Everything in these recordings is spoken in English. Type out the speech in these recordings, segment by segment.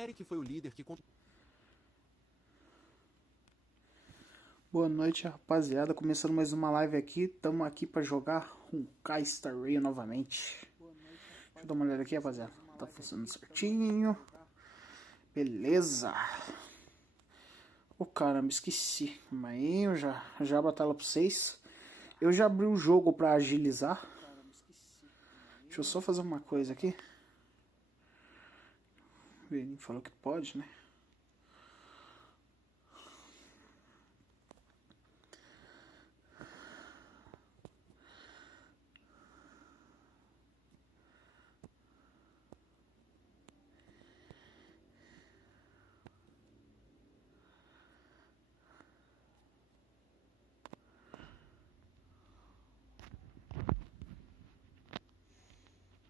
Eric foi o líder que... Boa noite, rapaziada. Começando mais uma live aqui. Estamos aqui para jogar Honkai Star Rail novamente. Deixa eu dar uma olhada aqui, rapaziada. Tá funcionando certinho. Beleza. Ô, caramba, esqueci. Mas aí eu já abro a tela para vocês. Eu já abri o jogo para agilizar. Deixa eu só fazer uma coisa aqui. Ele falou que pode, né?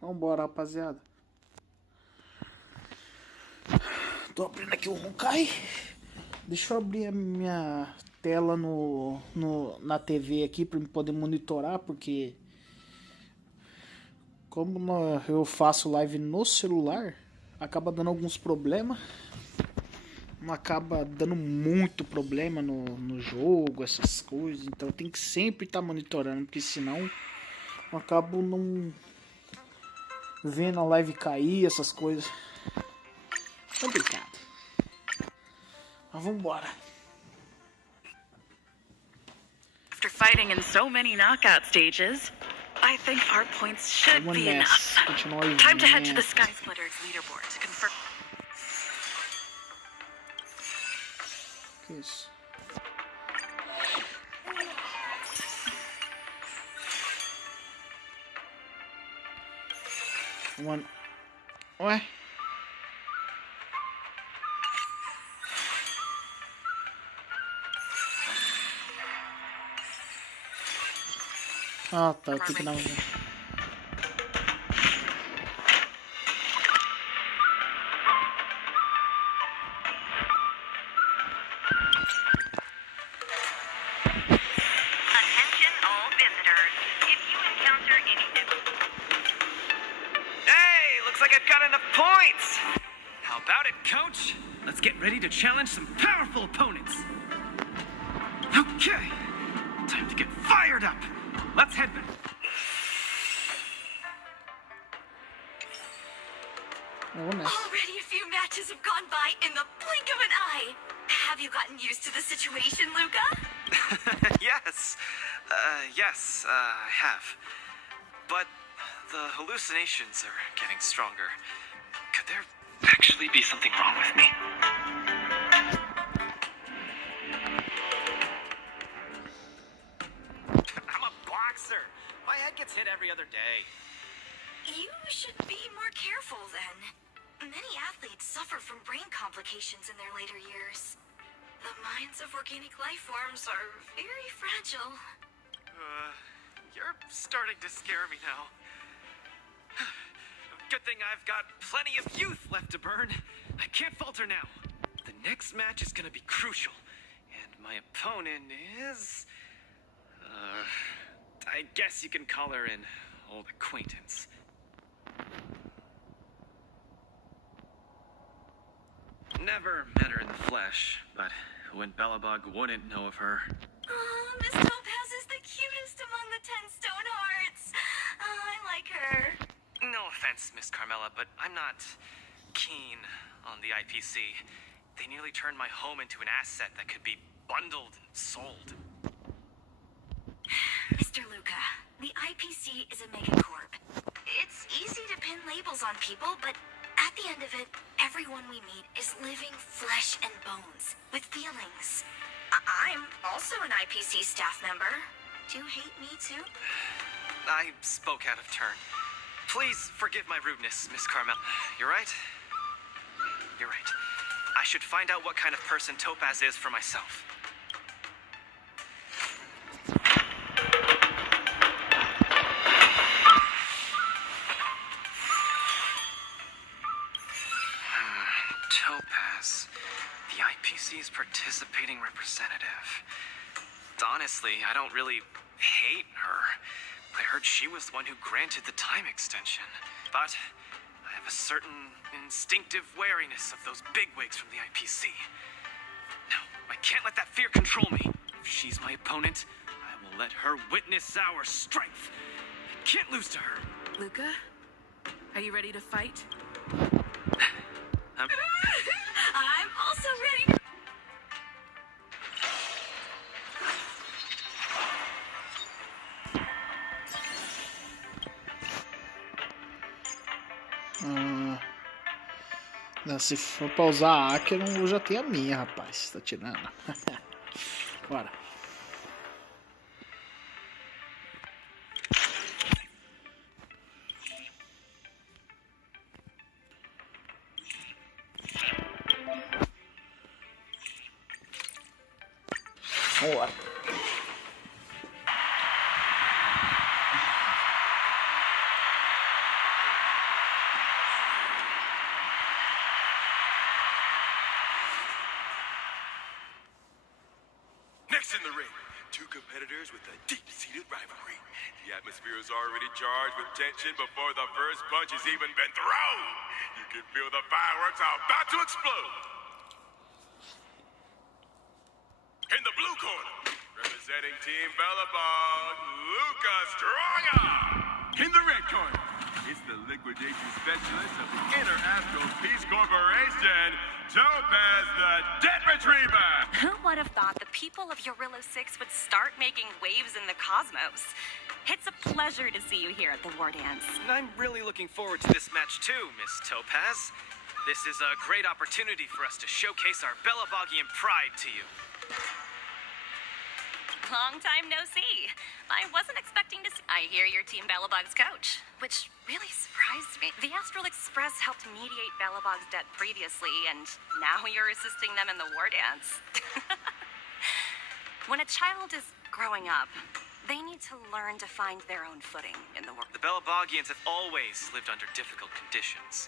Vambora, rapaziada. Tô abrindo aqui o Honkai. Deixa eu abrir a minha tela na TV aqui para poder monitorar, porque como eu faço live no celular, acaba dando alguns problemas. Não acaba dando muito problema no jogo, essas coisas. Então eu tenho que sempre estar monitorando, porque senão eu acabo não vendo a live cair, essas coisas. Complicado. Mas vambora. After fighting in so many knockout stages, I think our points should be enough. Time to head to the Sky Splitters leaderboard to confirm. Que isso? Mano. Ué? Ah, tá, tem que dar uma... Coach, let's get ready to challenge some powerful opponents. Okay, time to get fired up. Let's head back. Already a few matches have gone by in the blink of an eye. Have you gotten used to the situation, Luca? Yes, I have. But the hallucinations are getting stronger. Could there actually be something wrong with me? I'm a boxer. My head gets hit every other day. You should be more careful then. Many athletes suffer from brain complications in their later years. The minds of organic life forms are very fragile. You're starting to scare me now. Good thing I've got plenty of youth left to burn. I can't falter now. The next match is gonna be crucial. And my opponent is... I guess you can call her an old acquaintance. Never met her in the flesh, but who in Bellabog wouldn't know of her? Oh, Miss Topaz is the cutest among the 10 stone hearts. Oh, I like her. No offense, Miss Carmela, but I'm not keen on the IPC. They nearly turned my home into an asset that could be bundled and sold. Mr. Luca, the IPC is a megacorp. It's easy to pin labels on people, but at the end of it, everyone we meet is living flesh and bones, with feelings. I'm also an IPC staff member. Do you hate me too? I spoke out of turn. Please forgive my rudeness, Miss Carmel. You're right. You're right. I should find out what kind of person Topaz is for myself. Topaz, the IPC's participating representative. Honestly, I don't really hate her. I heard she was the one who granted the time extension. But I have a certain instinctive wariness of those bigwigs from the IPC. No, I can't let that fear control me. If she's my opponent, I will let her witness our strength. I can't lose to her. Luca, are you ready to fight? I'm also ready to... Não, se for pra usar a AK, eu já tenho a minha, rapaz. Tá tirando. Bora. Bora. Next in the ring, two competitors with a deep-seated rivalry. The atmosphere is already charged with tension before the first punch has even been thrown. You can feel the fireworks are about to explode. In the blue corner, representing Team Bellabog, Luca Stronga. In the red corner, it's the liquidation specialist of the Inner Astral Peace Corporation, Topaz the Debt Retriever. Who would have thought the people of Eurilo 6 would start making waves in the cosmos? It's a pleasure to see you here at the War Dance. I'm really looking forward to this match too, Miss Topaz. This is a great opportunity for us to showcase our Bellabogian pride to you. Long time no see. I wasn't expecting to see... I hear you're Team Bellabog's coach, which really surprised me. The Astral Express helped mediate Bellabog's debt previously, and now you're assisting them in the War Dance. When a child is growing up, they need to learn to find their own footing in the world. The Bellabogians have always lived under difficult conditions.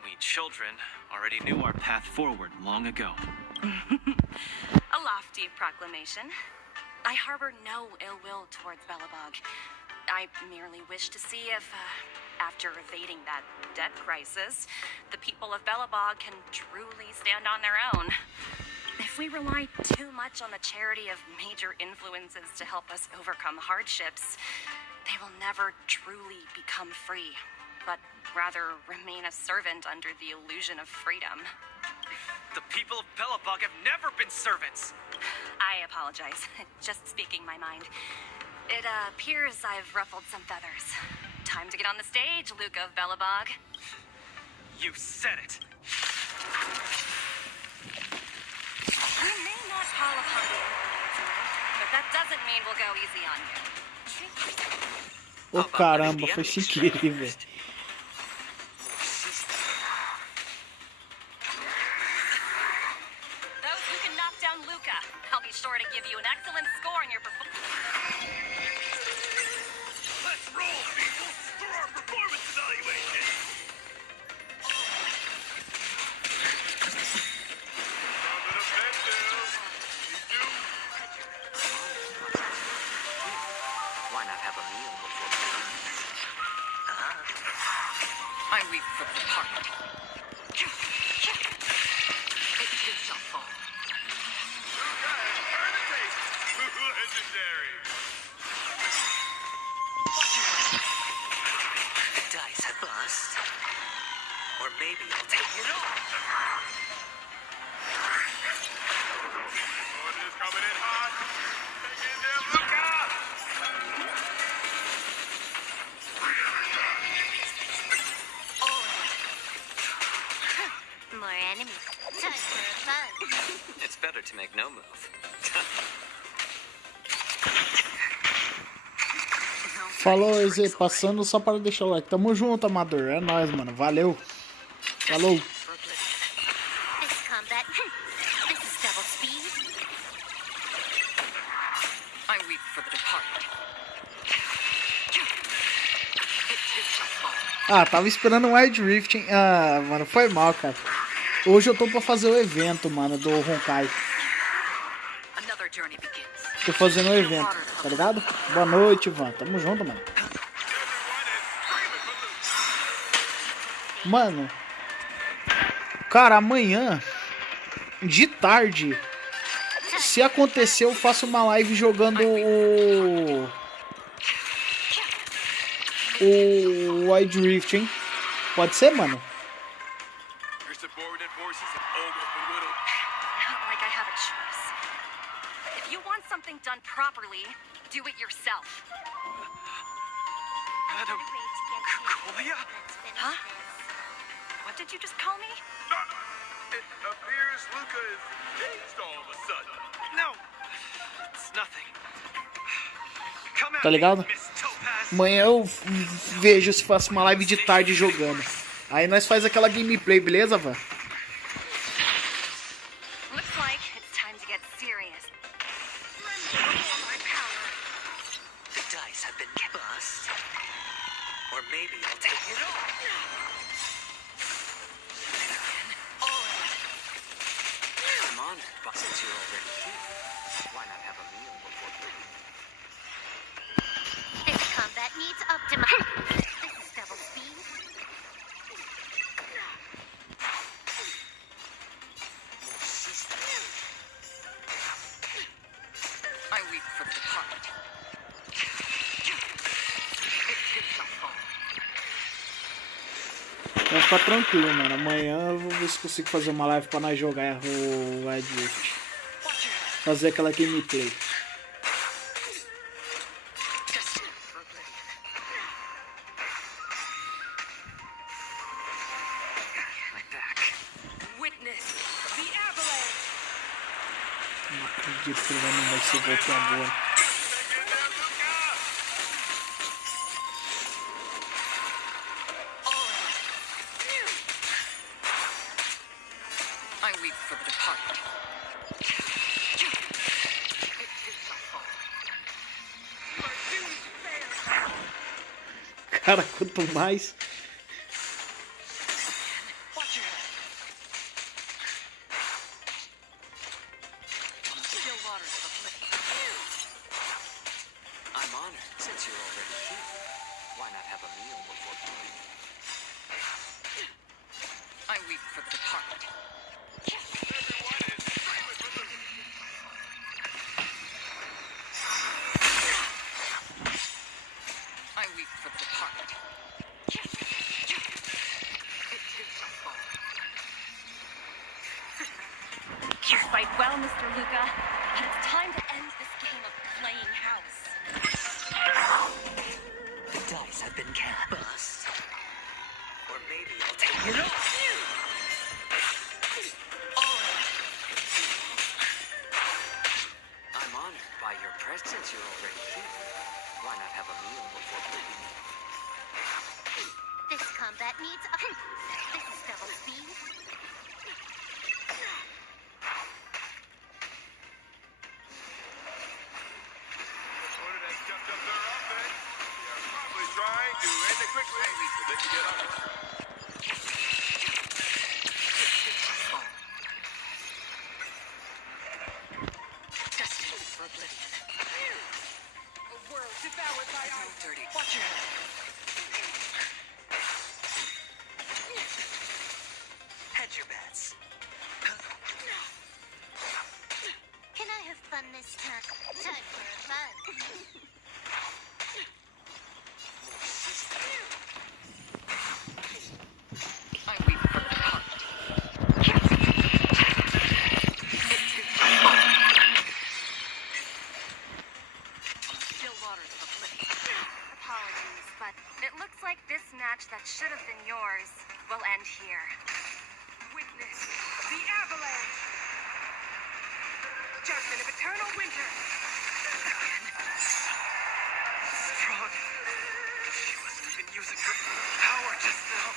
We children already knew our path forward long ago. A lofty proclamation. I harbor no ill will towards Bellabog. I merely wish to see if, after evading that debt crisis, the people of Bellabog can truly stand on their own. If we rely too much on the charity of major influences to help us overcome hardships, they will never truly become free, but rather remain a servant under the illusion of freedom. The people of Bellabog have never been servants. I apologize. Just speaking my mind. It appears I've ruffled some feathers. Time to get on the stage, Luca of Bellabog. You said it. We may not call upon the influence tonight, but that doesn't mean we'll go easy on you. Ô caramba, foi sem querer, velho. Those who can knock down Luca, I'll be sure to give you an excellent score in your performance. Let's roll, people, for our performance evaluation. Why not have a meal before the I weep for the party. It too shall fall. Legendary. The dice have bust. Or maybe I'll take it off. Order is coming in hot. Take it there, Luca. More enemies. Time for a fun. It's better to make no move. Falou, EZ, passando só para deixar o like. Tamo junto, amador. É nóis, mano. Valeu. Falou. This combat. This is double speed. I weep for the departed. It too shall fall. Ah, tava esperando um wide rift, hein? Ah, mano, foi mal, cara. Hoje eu tô pra fazer o evento, mano, do Honkai. Another journey begins. Tô fazendo o evento, tá ligado? Boa noite, Ivan. Tamo junto, mano. Mano, cara, amanhã de tarde, se acontecer, eu faço uma live jogando o Wide Rift, hein? Pode ser, mano? Your subordinate forces have almost been whittled. Not like I have a choice. If you want something done properly, do it yourself. Madam Colia? Huh? What did you just call me? It appears Luca is dazed all of a sudden. No, it's nothing. Come at Tá ligado? me, Miss Topaz. Amanhã eu vejo se faço uma live de tarde jogando. Aí nós faz aquela gameplay, beleza, Van? Looks like it's time to get serious. The dice have been bust. Or maybe I'll take it all. I'm honored, but since you're already here, why not have a meal before leaving? This combat needs optimization. This is double speed. I weep for the departed. Vai ficar tranquilo, mano. Amanhã eu vou ver se consigo fazer uma live pra nós jogar o Wide Rift. Fazer aquela gameplay. Não acredito que ele vai mandar esse golpe agora. I weep for the departed. Cara, quanto mais... Watch your head. Still waters of oblivion. I'm honored since you're already here. Why not have a meal before leaving? I weep for the departed. I weep for the departed. You fight well, Mr. Luca, but it's time to end this game of playing house. The dice have been bust. Or maybe I'll take it all. I'm honored by your presence. You're already here. Why not have a meal before leaving? This combat needs this is double speed. Opponent has jumped up their offense. They are probably trying to end it quickly so they can get on with it. Destined for oblivion. A world devoured by No dirty. Watch your head. Hedge your bets. Can I have fun this time? Time for fun. I weep for the departed. Still waters of oblivion. Apologies, but it looks like this match that should have been yours will end here. witness the avalanche. Judgment of eternal winter. Strong. She wasn't even using her power just now.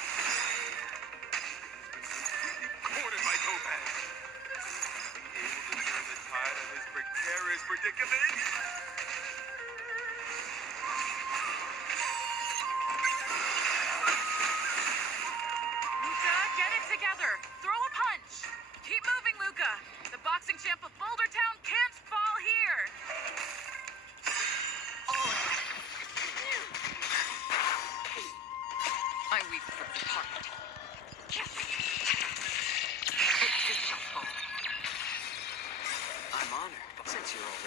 Cornered by Topaz. Able to turn the tide of his precarious predicament. Luca, get it together. Throw a punch. Keep moving, Luca. The boxing champ of Boulder Town can't fall here. I weep for the departed.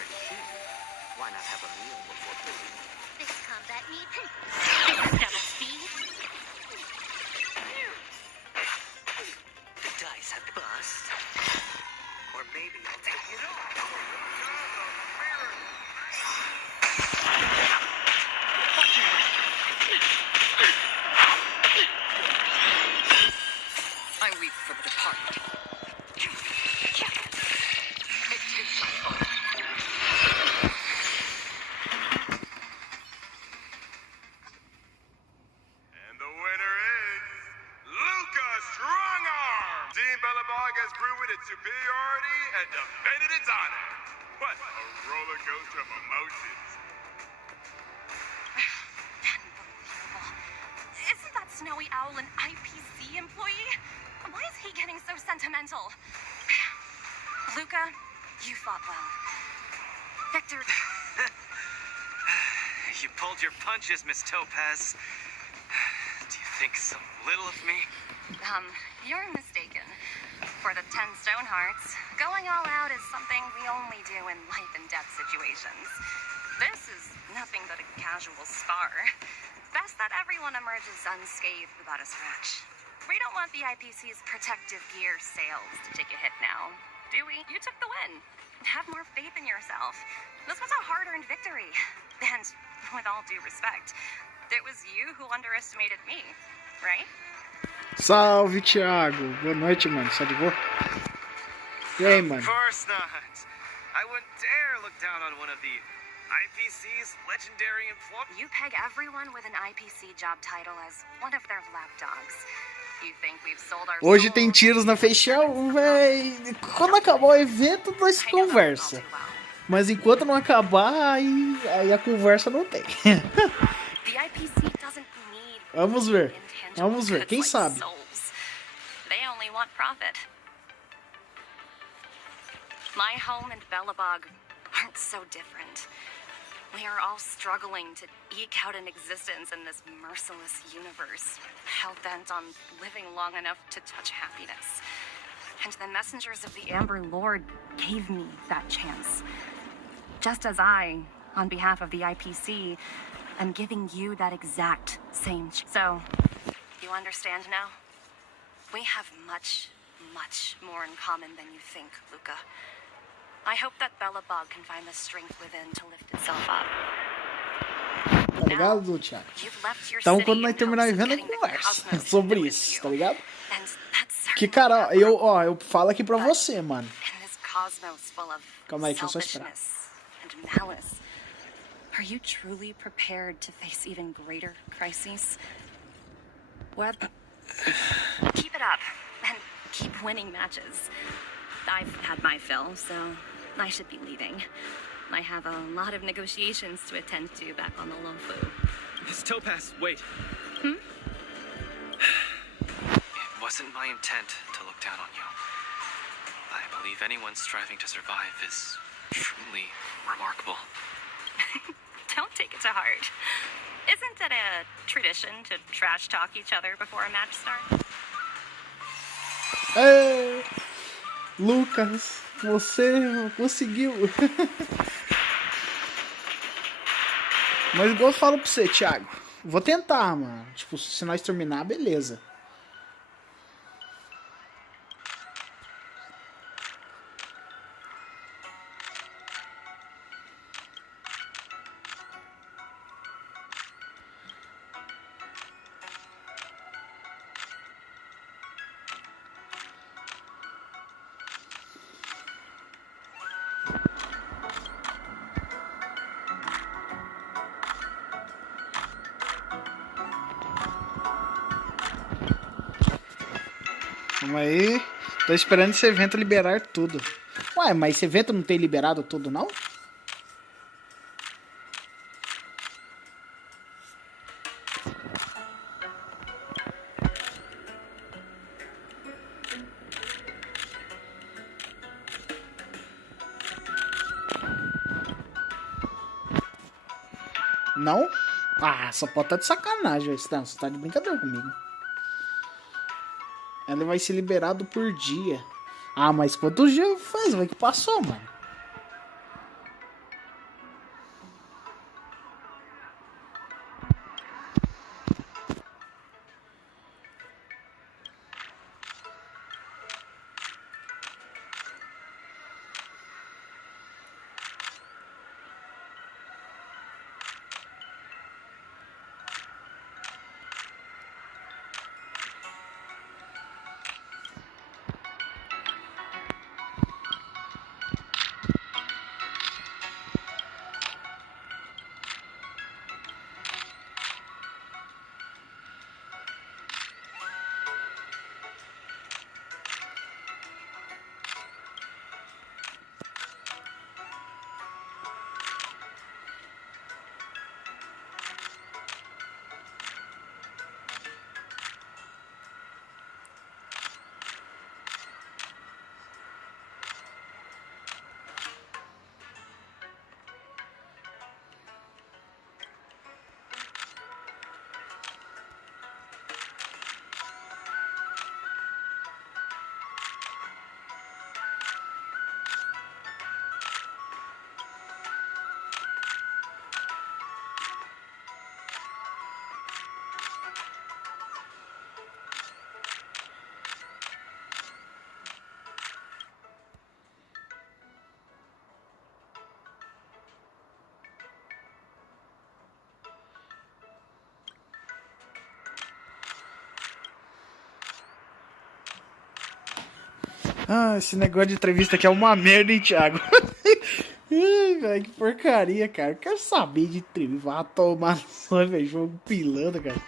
already here. Why not have a meal before picking? This combat need. This is double speed. The dice have bust. Or maybe I'll take it all. I weep for the departed. It tastes like fun. And the winner is Luca Strongarm! Team Bellabog has proven its superiority and defended its honor. What a roller coaster of emotions. Isn't that snowy owl an IPC employee? Why is he getting so sentimental? Luca, you fought well. Victor, You pulled your punches, Miss Topaz. Do you think so little of me? you're mistaken. For the 10 stone hearts, going all out is something we only do in life and death situations. This is nothing but a casual spar. Best that everyone emerges unscathed without a scratch. We don't want the IPC's protective gear sales to take a hit now, do we? You took the win. Have more faith in yourself. This was a hard-earned victory. And with all due respect, it was you who underestimated me, right? Salve, Thiago. Boa noite, mano. Só de boa? E aí, mano? Of course not. I wouldn't dare look down on one of the IPC's legendary employees. You peg everyone with an IPC job title as one of their lapdogs. You think we've sold our Hoje tem souls? tiros na fechão, véi. Quando acabar o evento, nós I know that conversa. all too well. Mas enquanto não acabar, aí a conversa não tem. The IPC doesn't need Vamos ver. intangible Vamos ver. goods Quem like sabe? souls. They only want profit. My home and Bellabog aren't so different. We are all struggling to eke out an existence in this merciless universe, hell-bent on living long enough to touch happiness. And the messengers of the Amber Lord gave me that chance. Just as I, on behalf of the IPC, am giving you that exact same So, you understand now? We have much, much more in common than you think, Luca. I hope that Bellabog can find the strength within to lift itself up. Tá ligado, Thiago? You've left your Então, city quando nós in terminar o hopes of evento, getting the conversa cosmos to sobre with isso, you. tá ligado? And that's Que, certainly cara, not eu falo aqui pra você, mano. In this cosmos full of Calma aí, deixa eu só esperar. selfishness and malice, are you truly prepared to face even greater crises? What? Keep it up and keep winning matches. I've had my fill, so I should be leaving. I have a lot of negotiations to attend to back on the Lumfu. Miss Topaz, wait. Hmm? It wasn't my intent to look down on you. I believe anyone striving to survive is truly remarkable. Don't take it to heart. Isn't it a tradition to trash talk each other before a match starts? É, Lucas, você conseguiu. Mas igual eu falo pra você, Thiago, vou tentar, mano. Tipo, se nós terminar, beleza. Calma aí. Tô esperando esse evento liberar tudo. Ué, mas esse evento não tem liberado tudo, não? Não? Ah, só pode estar de sacanagem. Você tá de brincadeira comigo. Ela vai ser liberado por dia. Ah, mas quantos dias faz? Vai que passou, mano. Ah, esse negócio de entrevista aqui é uma merda, hein, Thiago? Ai, velho, que porcaria, cara. Eu quero saber de entrevista. Vai tomar só, velho. Jogo pilando, cara.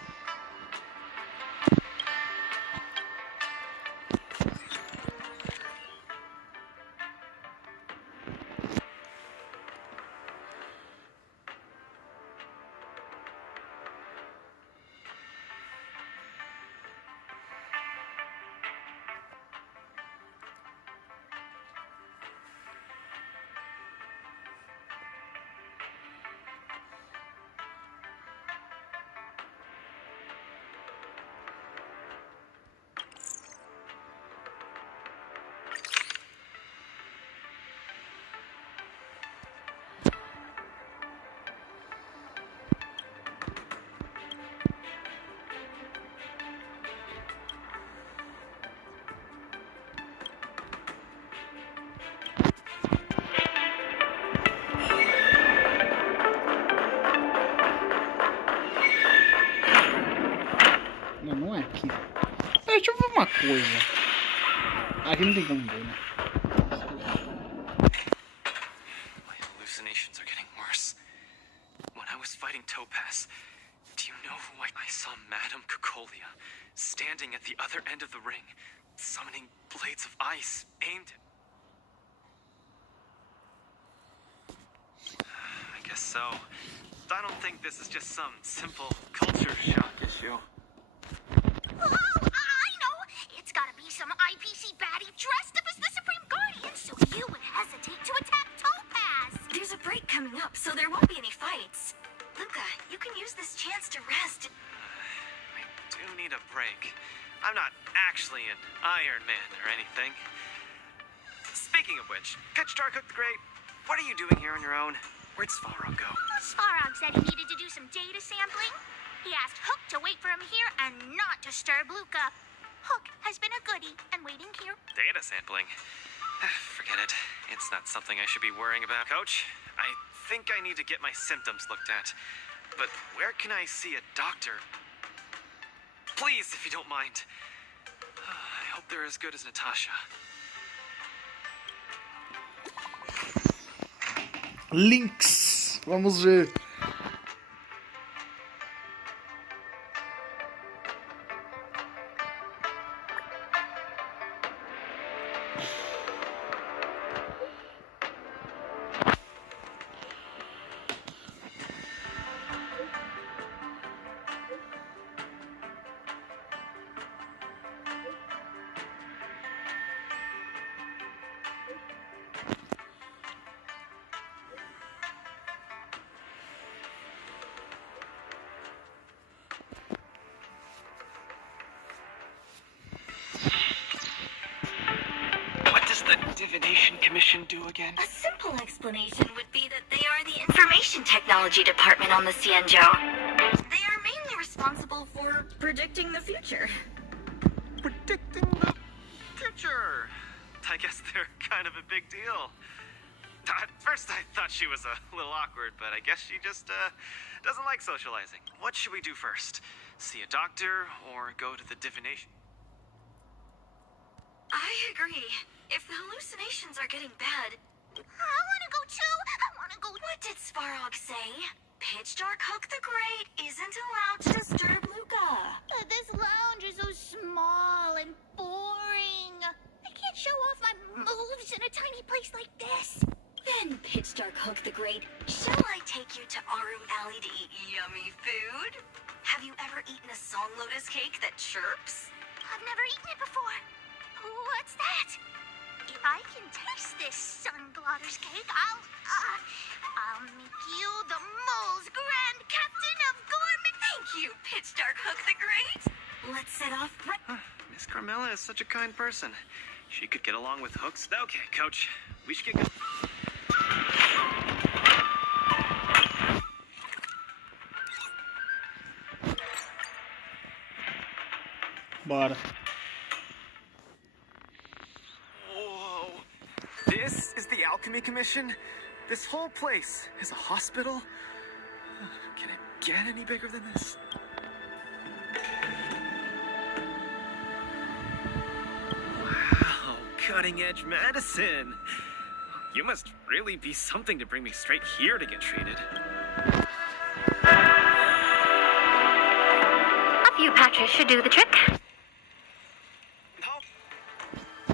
Não é aqui. Pera, deixa eu ver uma coisa. Aqui não tem como ver, né? My hallucinations are getting worse. When I was fighting Topaz, do you know who I saw Madame Cocolia standing at the other end of the ring, summoning blades of ice aimed at... I guess so. I don't think this is just some simple culture shock issue. Oh, I know! It's gotta be some IPC baddie dressed up as the Supreme Guardian so you would hesitate to attack Topaz! There's a break coming up, so there won't be any fights. Luca, you can use this chance to rest. I do need a break. I'm not actually an Iron Man or anything. Speaking of which, Pitch Dark Cook the Great, what are you doing here on your own? Where'd Svarog go? Svarog said he needed to do some data sampling. He asked Hook to wait for him here and not disturb Luca. Hook has been a goodie and waiting here. Data sampling? Forget it. It's not something I should be worrying about. Coach, I think I need to get my symptoms looked at. But where can I see a doctor? Please, if you don't mind. I hope they're as good as Natasha. Links. Vamos ver. The Divination Commission do again? A simple explanation would be that they are the Information Technology Department on the Cienjo. They are mainly responsible for predicting the future. Predicting the future. I guess they're kind of a big deal. At first I thought she was a little awkward, but I guess she just doesn't like socializing. What should we do first? See a doctor or go to the divination? I agree. If the hallucinations are getting bad... I wanna go too! I wanna go... What did Svarog say? Pitch Dark Hook the Great isn't allowed to disturb Luca. This lounge is so small and boring. I can't show off my moves in a tiny place like this. Then, Pitch Dark Hook the Great, shall I take you to Aru Alley to eat yummy food? Have you ever eaten a song lotus cake that chirps? I've never eaten it before. What's that? If I can taste this sun-glotter's cake, I'll make you the mole's grand captain of gourmet. Thank you, Pitch Dark Hook the Great. Let's set off right... Miss Carmela is such a kind person. She could get along with Hooks. Okay, Coach. We should get going. Bora. Whoa. This is the Alchemy Commission? This whole place is a hospital? Can it get any bigger than this? Wow, cutting-edge medicine. You must really be something to bring me straight here to get treated. A few patches should do the trick.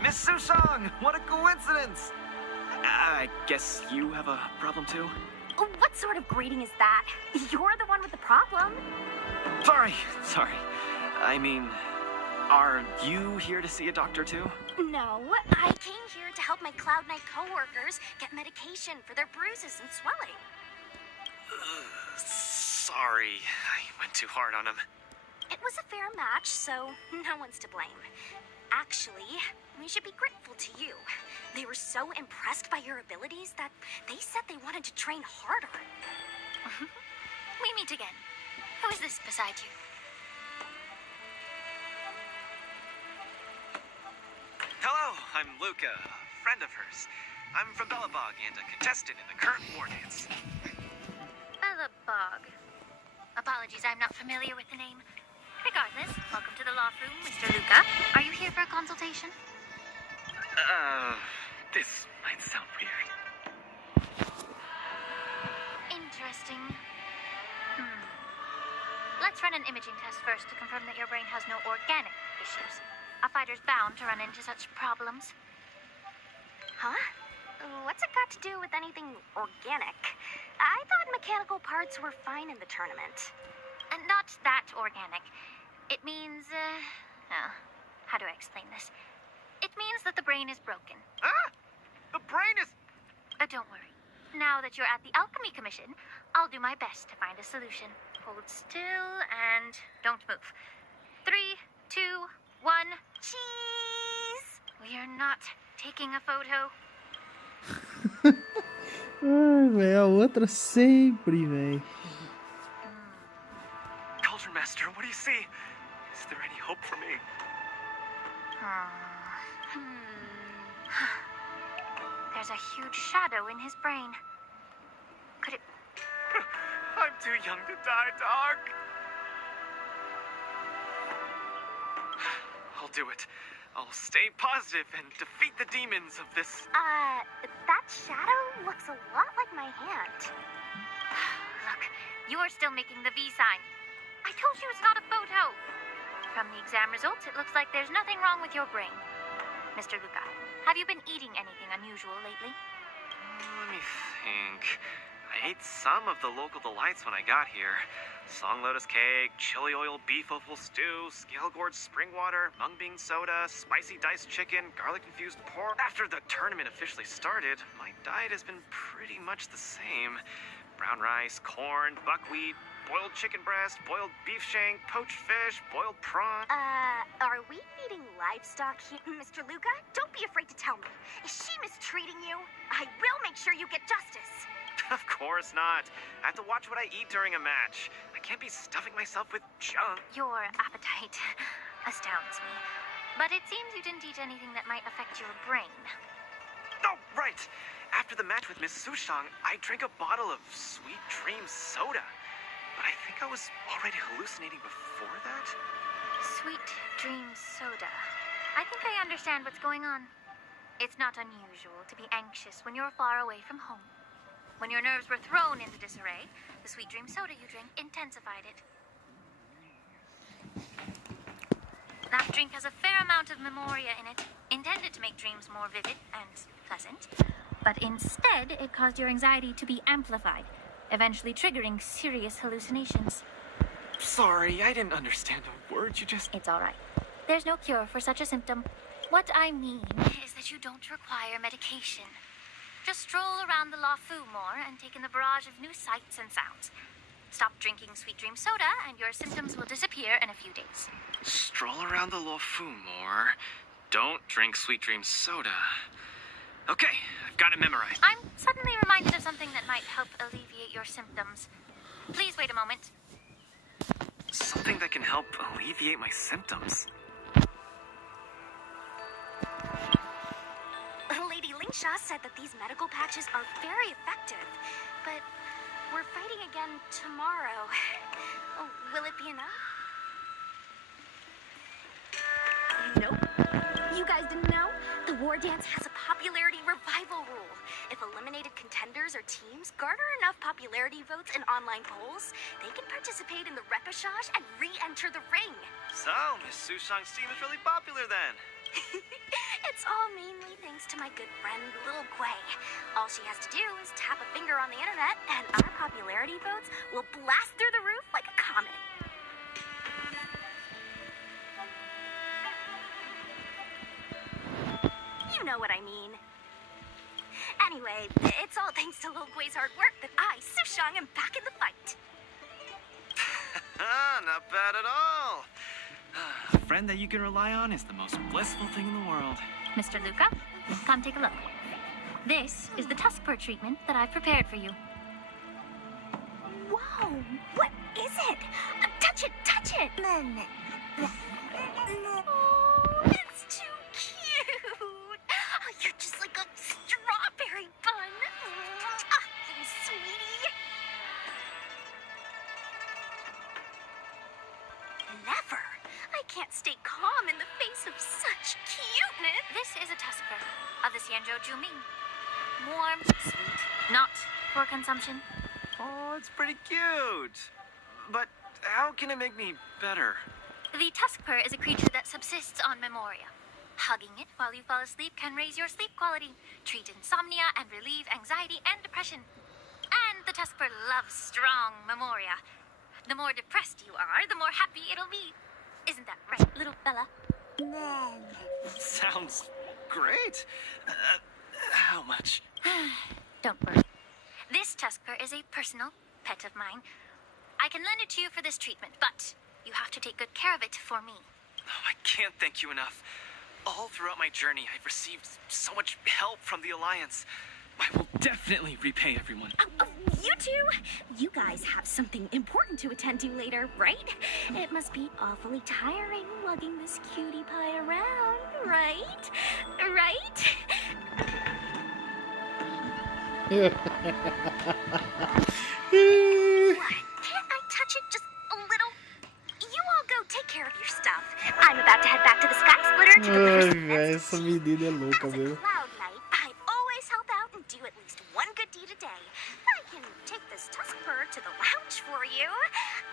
Miss Sushang, what a coincidence! I guess you have a problem too? What sort of greeting is that? You're the one with the problem. Sorry. I mean, are you here to see a doctor too? No, I came here to help my Cloud Knight coworkers get medication for their bruises and swelling. Sorry, I went too hard on him. It was a fair match, so no one's to blame. Actually, we should be grateful to you. They were so impressed by your abilities that they said they wanted to train harder. We meet again. Who is this beside you? Hello, I'm Luca, a friend of hers. I'm from Belobog and a contestant in the current war dance. Bog. Apologies, I'm not familiar with the name. Regardless, welcome to the law room, Mr. Luca. Are you here for a consultation? This might sound weird. Interesting. Let's run an imaging test first to confirm that your brain has no organic issues. A fighter's bound to run into such problems. Huh? What's it got to do with anything organic? I thought mechanical parts were fine in the tournament. And not that organic. It means, how do I explain this? It means that the brain is broken. Ah! The brain is... Don't worry. Now that you're at the Alchemy Commission, I'll do my best to find a solution. Hold still and don't move. 3, 2, 1, cheese! We are not taking a photo. Ai, velho, a outra sempre, velho. Cauldron Master, what do you see? Is there any hope for me? There's a huge shadow in his brain. Could it... I'm too young to die, dog. I'll do it. I'll stay positive and defeat the demons of this... That shadow looks a lot like my hand. Look, you're still making the V sign. I told you it's not a photo. From the exam results, it looks like there's nothing wrong with your brain. Mr. Luca, have you been eating anything unusual lately? Let me think. I ate some of the local delights when I got here. Song lotus cake, chili oil beef offal stew, scale gourd spring water, mung bean soda, spicy diced chicken, garlic infused pork. After the tournament officially started, my diet has been pretty much the same. Brown rice, corn, buckwheat, boiled chicken breast, boiled beef shank, poached fish, boiled prawn. Are we feeding livestock here? Mr. Luca, don't be afraid to tell me. Is she mistreating you? I will make sure you get justice. Of course not. I have to watch what I eat during a match. I can't be stuffing myself with junk. Your appetite astounds me. But it seems you didn't eat anything that might affect your brain. Oh, right. After the match with Miss Sushang, I drank a bottle of Sweet Dream soda. But I think I was already hallucinating before that. Sweet Dream soda. I think I understand what's going on. It's not unusual to be anxious when you're far away from home. When your nerves were thrown into disarray, the Sweet Dream soda you drank intensified it. That drink has a fair amount of memoria in it, intended to make dreams more vivid and pleasant. But instead, it caused your anxiety to be amplified, eventually triggering serious hallucinations. Sorry, I didn't understand a word you just... It's all right. There's no cure for such a symptom. What I mean is that you don't require medication. Just stroll around the Lafu more and take in the barrage of new sights and sounds. Stop drinking Sweet Dream soda and your symptoms will disappear in a few days. Stroll around the Lafu more. Don't drink Sweet Dream soda. Okay, I've got it memorized. I'm suddenly reminded of something that might help alleviate your symptoms. Please wait a moment. Something that can help alleviate my symptoms. Lady Lingsha said that these medical patches are very effective, but we're fighting again tomorrow. Will it be enough? Nope. You guys didn't know? The war dance has a popularity revival rule. If eliminated contenders or teams garner enough popularity votes in online polls, they can participate in the repechage and re-enter the ring. So, Miss Sushang's team is really popular then. It's all mainly thanks to my good friend, Little Quay. All she has to do is tap a finger on the internet, and our popularity votes will blast through the roof like a comet. You know what I mean. Anyway, it's all thanks to Lil Quay's hard work that I, Sushang, am back in the fight. Not bad at all. A friend that you can rely on is the most blissful thing in the world. Mr. Luca, come take a look. This is the Tuskper treatment that I've prepared for you. Whoa, what is it? Touch it, touch it! Oh, it's too cute! Oh, you're just like a strawberry bun. Ah, little sweetie. Never. I can't stay calm in the face of such cuteness. This is a Tuskper of the Xianzhou Juming. Warm, sweet, not for consumption. Oh, it's pretty cute. But how can it make me better? The Tuskper is a creature that subsists on memoria. Hugging it while you fall asleep can raise your sleep quality, treat insomnia, and relieve anxiety and depression. And the Tuskper loves strong memoria. The more depressed you are, the more happy it'll be. Isn't that right, little fella? Sounds great. How much? Don't worry. This Tuskper is a personal pet of mine. I can lend it to you for this treatment, but you have to take good care of it for me. Oh, I can't thank you enough. All throughout my journey, I've received so much help from the Alliance. I will definitely repay everyone. Oh, you two? You guys have something important to attend to later, right? It must be awfully tiring lugging this cutie pie around, right? Right? What? Can't I touch it just a little? You all go take care of your stuff. I'm about to head back to the Sky Splitter to deliver some Ai, essa menina é louca As a mesmo. Cloud Knight, I always help out and do at least one good deed a day. I can take this Tuskper to the lounge for you.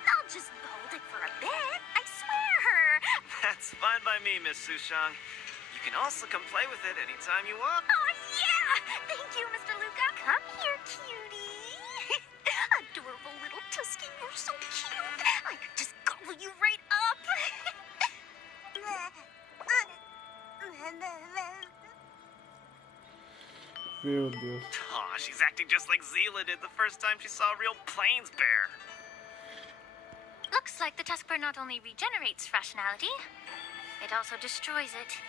I'll just hold it for a bit, I swear. That's fine by me, Miss Sushang. You can also come play with it anytime you want. Oh, yeah! Thank you, Mr. Luca. Come here, cutie. Adorable little Tusky, you're so cute. I could just gobble you right up. Meu Deus. Aw, she's acting just like Zila did the first time she saw a real plains bear. Looks like the Tuskper not only regenerates rationality, it also destroys it.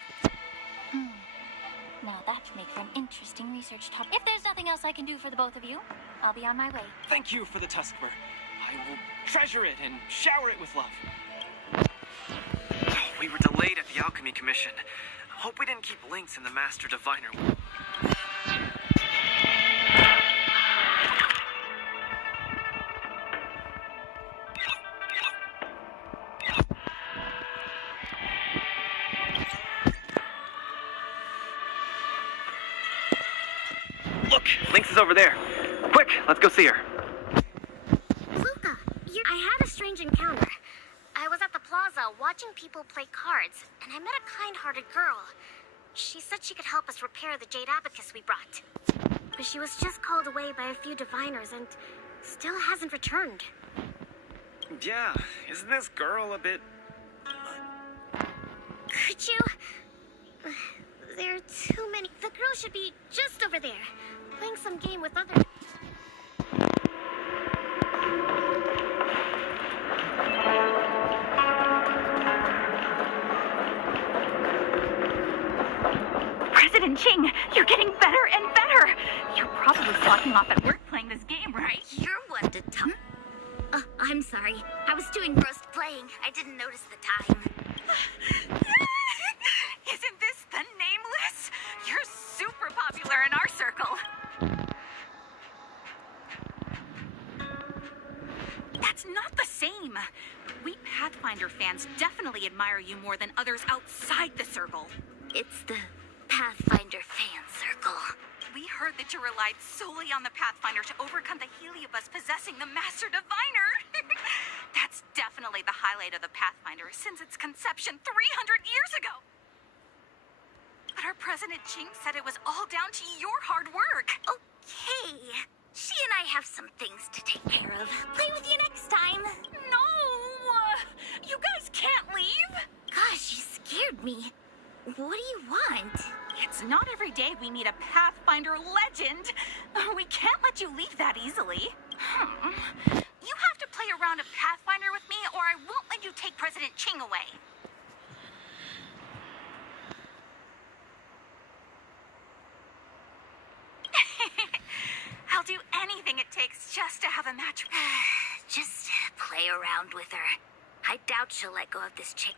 Now that would make for an interesting research topic. If there's nothing else I can do for the both of you, I'll be on my way. Thank you for the Tuskper. I will treasure it and shower it with love. We were delayed at the Alchemy Commission. Hope we didn't keep links in the Master Diviner. Look, Lynx is over there. Quick, let's go see her. Luca, I had a strange encounter. I was at the plaza watching people play cards, and I met a kind-hearted girl. She said she could help us repair the Jade Abacus we brought. But she was just called away by a few diviners and still hasn't returned. Yeah, isn't this girl a bit... Could you... There are too many... The girl should be just over there, playing some game with other... President Ching, you're getting better and better. You're probably slacking off at work playing this game, right? You're one to talk. I'm sorry. I was too engrossed playing. I didn't notice the time. Isn't this the Nameless? You're super popular in our circle. That's not the same. We Pathfinder fans definitely admire you more than others outside the circle. It's the Pathfinder fan circle. We heard that you relied solely on the Pathfinder to overcome the Heliobus possessing the Master Diviner. That's definitely the highlight of the Pathfinder since its conception 300 years ago. But our President Ching said it was all down to your hard work. Okay. She and I have some things to take care of. Play with you next time. No! You guys can't leave! Gosh, you scared me. What do you want? It's not every day we meet a Pathfinder legend. We can't let you leave that easily. You have to play a round of Pathfinder with me, or I won't let you take President Ching away. I'll do anything it takes just to have a match. Just play around with her. I doubt she'll let go of this chick.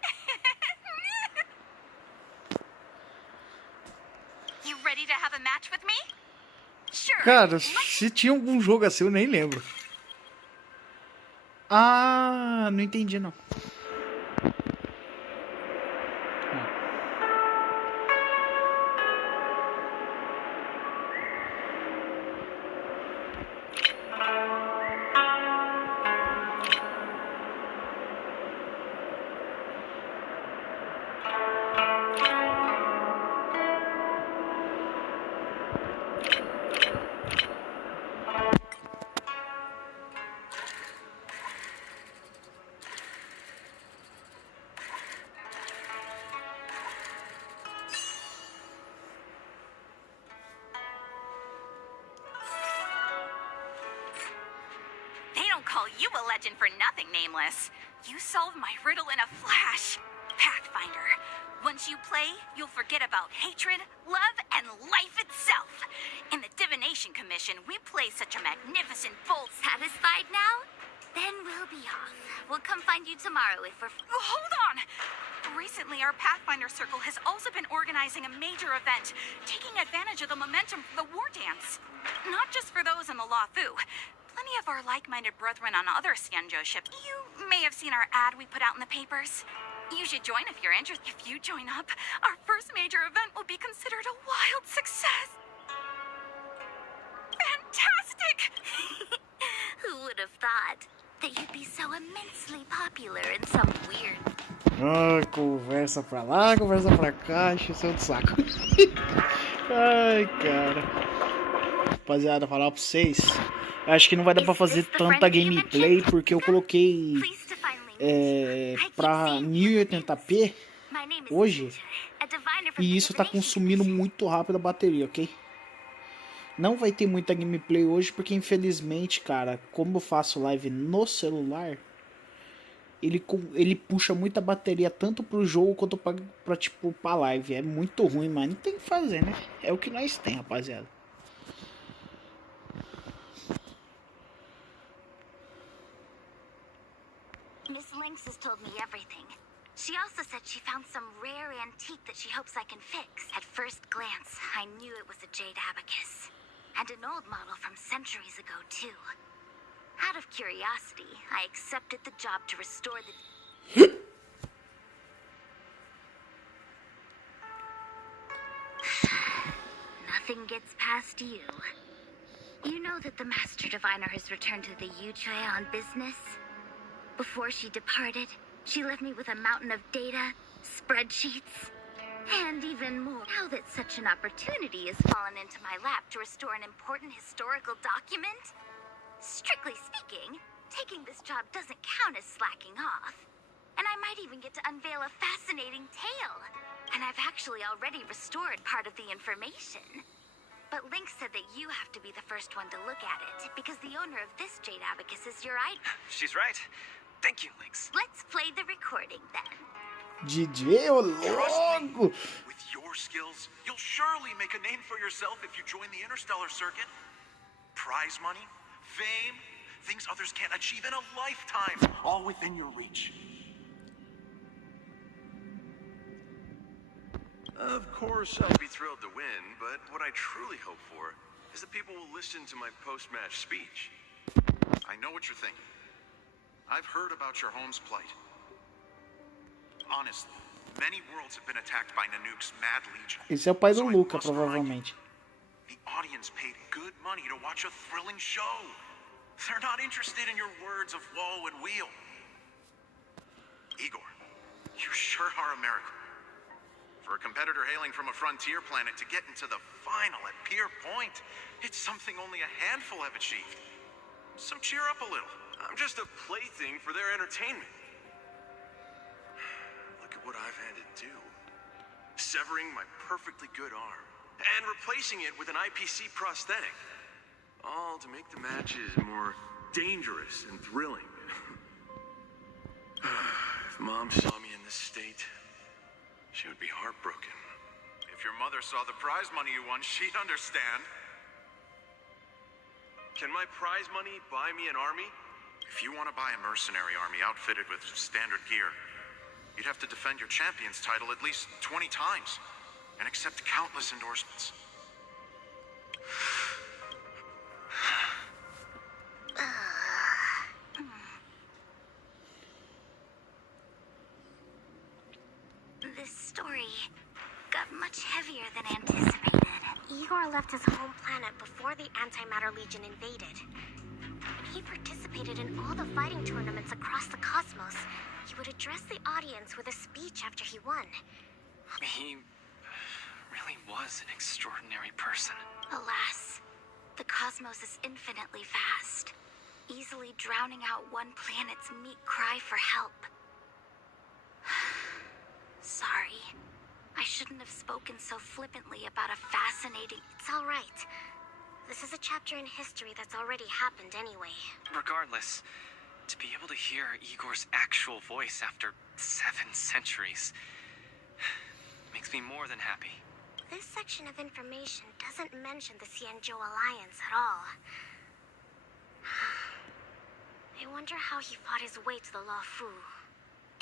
You ready to have a match with me? Sure. Cara, se tinha algum jogo assim, eu nem lembro. Ah, não entendi não. Call you a legend for nothing, Nameless. You solved my riddle in a flash. Pathfinder. Once you play, you'll forget about hatred, love, and life itself. In the Divination Commission, we play such a magnificent bold... Satisfied now? Then we'll be off. We'll come find you tomorrow if we're... Hold on! Recently, our Pathfinder Circle has also been organizing a major event, taking advantage of the momentum from the War Dance. Not just for those in the Lafu. Plenty of our like-minded brethren on other Xianzhou ships. You may have seen our ad we put out in the papers. You should join if you're interested. If you join up, our first major event will be considered a wild success. Fantastic! Who would have thought that you'd be so immensely popular in some weird... Ah, conversa pra lá, conversa pra cá, encheção de saco. Ai, cara. Rapaziada, falar pra vocês. Acho que não vai dar pra fazer tanta gameplay porque eu coloquei pra 1080p hoje e isso tá consumindo muito rápido a bateria, ok? Não vai ter muita gameplay hoje porque infelizmente, cara, como eu faço live no celular, ele puxa muita bateria tanto pro jogo quanto pra tipo, pra live. É muito ruim, mas não tem o que fazer, né? É o que nós tem, rapaziada. Miss Lynx has told me everything. She also said she found some rare antique that she hopes I can fix. At first glance, I knew it was a jade abacus. And an old model from centuries ago, too. Out of curiosity, I accepted the job to restore the... Nothing gets past you. You know that the Master Diviner has returned to the Yujue on business? Before she departed, she left me with a mountain of data, spreadsheets, and even more. Now that such an opportunity has fallen into my lap to restore an important historical document, strictly speaking, taking this job doesn't count as slacking off. And I might even get to unveil a fascinating tale. And I've actually already restored part of the information. But Lynx said that you have to be the first one to look at it, because the owner of this jade abacus is your idol. She's right. Thank you, Lynx. Let's play the recording then. DJ, ô louco! With your skills, you'll surely make a name for yourself if you join the interstellar circuit. Prize money, fame, things others can't achieve in a lifetime, all within your reach. Of course, I'll be thrilled to win, but what I truly hope for is that people will listen to my post-match speech. I know what you're thinking. I've heard about your home's plight. Honestly, many worlds have been attacked by Nanook's Mad Legion. Esse é o pai do So I Luca, must remind you, provavelmente. the audience paid good money to watch a thrilling show. They're not interested in your words of woe and weal. Igor, you sure are a miracle. For a competitor hailing from a frontier planet to get into the final at Pier Point, it's something only a handful have achieved. So cheer up a little. I'm just a plaything for their entertainment. Look at what I've had to do. Severing my perfectly good arm and replacing it with an IPC prosthetic. All to make the matches more dangerous and thrilling. If Mom saw me in this state, she would be heartbroken. If your mother saw the prize money you won, she'd understand. Can my prize money buy me an army? If you want to buy a mercenary army outfitted with standard gear, you'd have to defend your champion's title at least 20 times and accept countless endorsements. This story got much heavier than anticipated. Igor left his home planet before the Antimatter Legion invaded. When he participated in all the fighting tournaments across the cosmos, he would address the audience with a speech after he won. He really was an extraordinary person. Alas, the cosmos is infinitely vast, easily drowning out one planet's meek cry for help. Sorry. I shouldn't have spoken so flippantly about a fascinating... It's all right. This is a chapter in history that's already happened anyway. Regardless, to be able to hear Igor's actual voice after 7 centuries makes me more than happy. This section of information doesn't mention the Xianzhou Alliance at all. I wonder how he fought his way to the Luofu.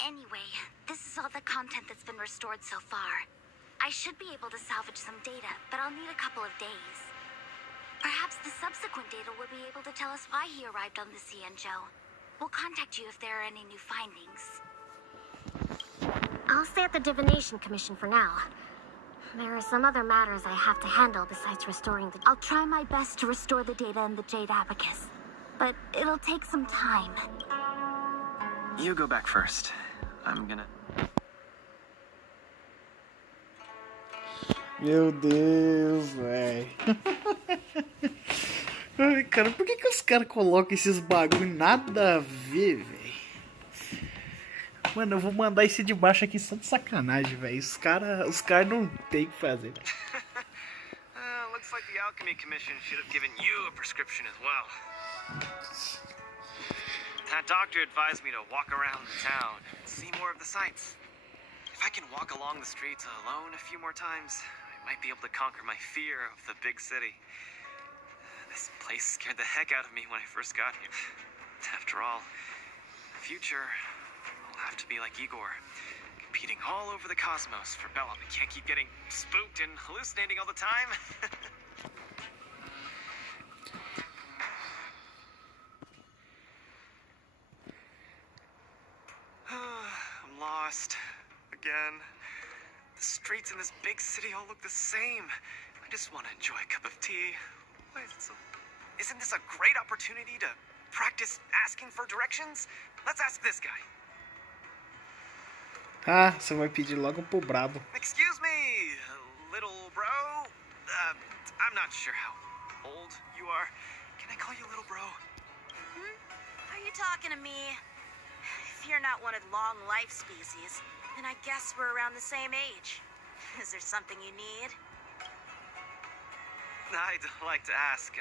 Anyway, this is all the content that's been restored so far. I should be able to salvage some data, but I'll need a couple of days. Perhaps the subsequent data will be able to tell us why he arrived on the Xianzhou. We'll contact you if there are any new findings. I'll stay at the Divination Commission for now. There are some other matters I have to handle besides restoring the... I'll try my best to restore the data in the Jade Abacus, but it'll take some time. You go back first. I'm gonna... Meu Deus, velho. Ai, cara, por que os caras colocam esses bagulho nada a ver, velho? Mano, eu vou mandar esse de baixo aqui só de sacanagem, velho. Os cara não tem o que fazer, velho. Looks like the Alchemy Commission should have given you a prescription as well. That doctor advised me to walk around the town and see more of the sights. If I can walk along the streets alone a few more times, I might be able to conquer my fear of the big city. This place scared the heck out of me when I first got here. After all, in the future, I'll have to be like Igor, competing all over the cosmos for Bellum. I can't keep getting spooked and hallucinating all the time. I'm lost. Again. The streets in this big city all look the same. I just want to enjoy a cup of tea. Why is it so... Isn't this a great opportunity to practice asking for directions? Let's ask this guy. Ah, você vai pedir logo pro brabo. Excuse me, little bro. I'm not sure how old you are. Can I call you little bro? Are you talking to me? If you're not one of the long life species, then I guess we're around the same age. Is there something you need? I'd like to ask,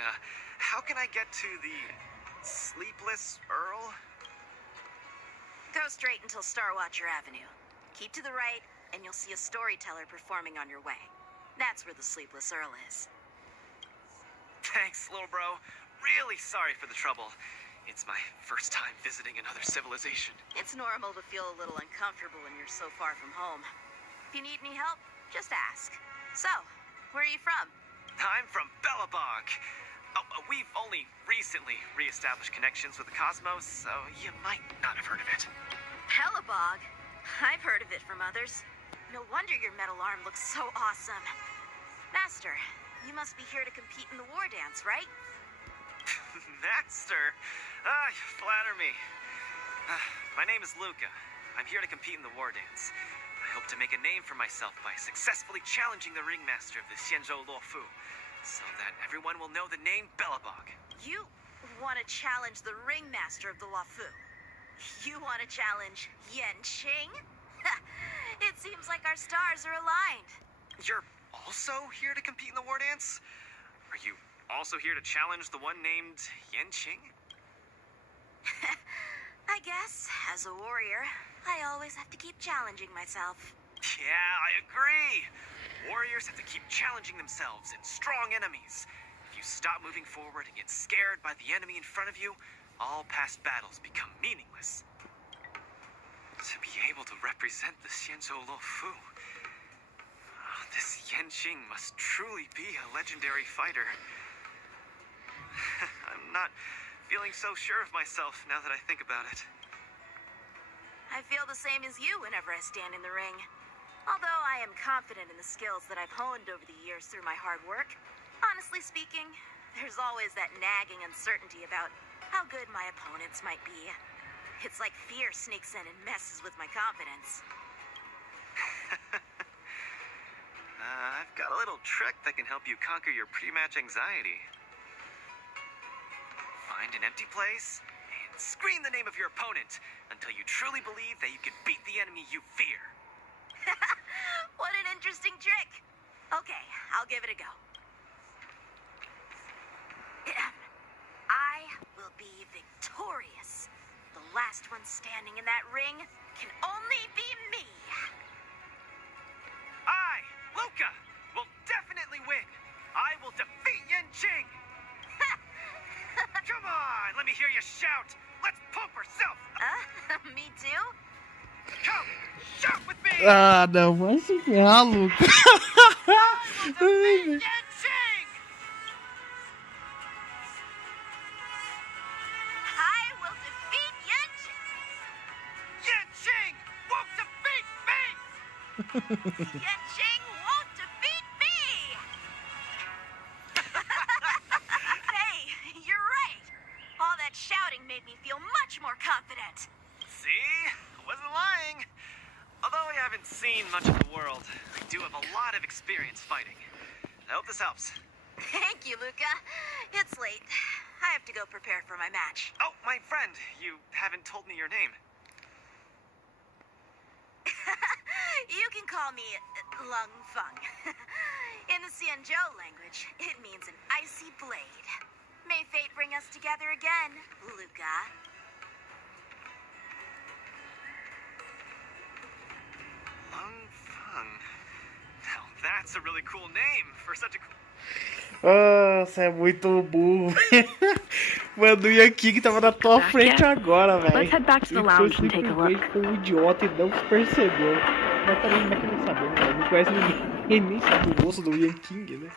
how can I get to the Sleepless Earl? Go straight until Starwatcher Avenue. Keep to the right, and you'll see a storyteller performing on your way. That's where the Sleepless Earl is. Thanks, little bro. Really sorry for the trouble. It's my first time visiting another civilization. It's normal to feel a little uncomfortable when you're so far from home. If you need any help, just ask. So, where are you from? I'm from Belobog. We've only recently re-established connections with the cosmos, so you might not have heard of it. Pelabog? I've heard of it from others. No wonder your metal arm looks so awesome. Master, you must be here to compete in the war dance, right? Master? Ah, you flatter me. My name is Luca. I'm here to compete in the war dance. I hope to make a name for myself by successfully challenging the ringmaster of the Xianzhou Luofu, so that everyone will know the name Belobog. You want to challenge the ringmaster of the Luofu? You want to challenge Yanqing? It seems like our stars are aligned. You're also here to compete in the war dance? Are you also here to challenge the one named Yanqing? I guess, as a warrior, I always have to keep challenging myself. Yeah, I agree. Warriors have to keep challenging themselves and strong enemies. If you stop moving forward and get scared by the enemy in front of you, all past battles become meaningless. To be able to represent the Xianzhou Luofu, this Yanqing must truly be a legendary fighter. I'm not feeling so sure of myself now that I think about it. I feel the same as you whenever I stand in the ring. Although I am confident in the skills that I've honed over the years through my hard work, honestly speaking, there's always that nagging uncertainty about how good my opponents might be. It's like fear sneaks in and messes with my confidence. I've got a little trick that can help you conquer your pre-match anxiety. Find an empty place and scream the name of your opponent until you truly believe that you can beat the enemy you fear. What an interesting trick. Okay, I'll give it a go. I will be victorious. The last one standing in that ring can only be me. I, Luca, will definitely win. I will defeat Yanqing. Come on, let me hear you shout. Let's pump ourselves. Me too? Come, shout with me. Ah, não, vai se ferrar, Luca. Yanqing! I will defeat Yanqing. Yanqing won't defeat me. Yanqing won't defeat me. Hey, you're right. All that shouting made me feel much more confident. See? I wasn't lying. Although I haven't seen much of the world, I do have a lot of experience fighting. I hope this helps. Thank you, Luca. It's late. I have to go prepare for my match. Oh, my friend, you haven't told me your name. You can call me Lung Feng. In the Xianzhou language, it means an icy blade. May fate bring us together again, Luca. Lung Feng. Now that's a really cool name for such a cool... Nossa, é muito burro. Mano, o Yankee que tava na tua frente agora, velho. Let's head back to the lounge and take a look. Ele foi um idiota e não percebeu. Mas também não é que não sabe, né? Não conhece ninguém. Ele nem sabe o rosto do Yankee, né?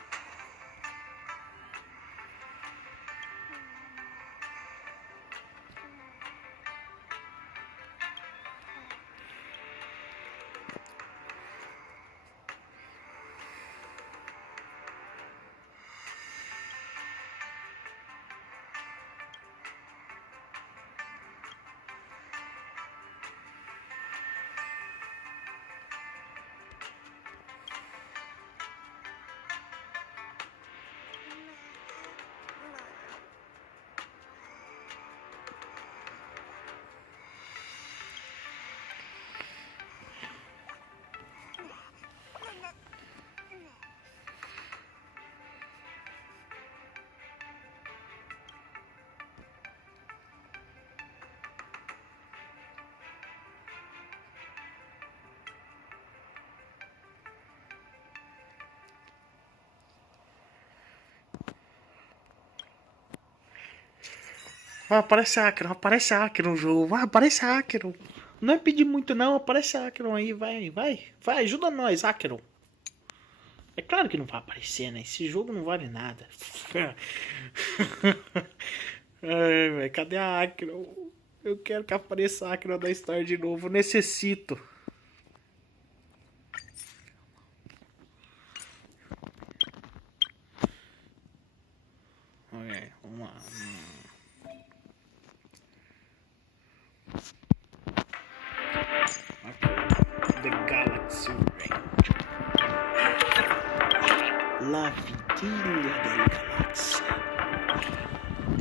Vai, aparece Acheron no jogo. Vai, aparece Acheron. Não é pedir muito não, aparece Acheron aí, vai, ajuda nós, Acheron. É claro que não vai aparecer, né? Esse jogo não vale nada. Ai, véio, cadê a Acheron? Eu quero que apareça a Acheron da Star de novo, necessito. The Galaxy Range. La Vigilia del Galáxia.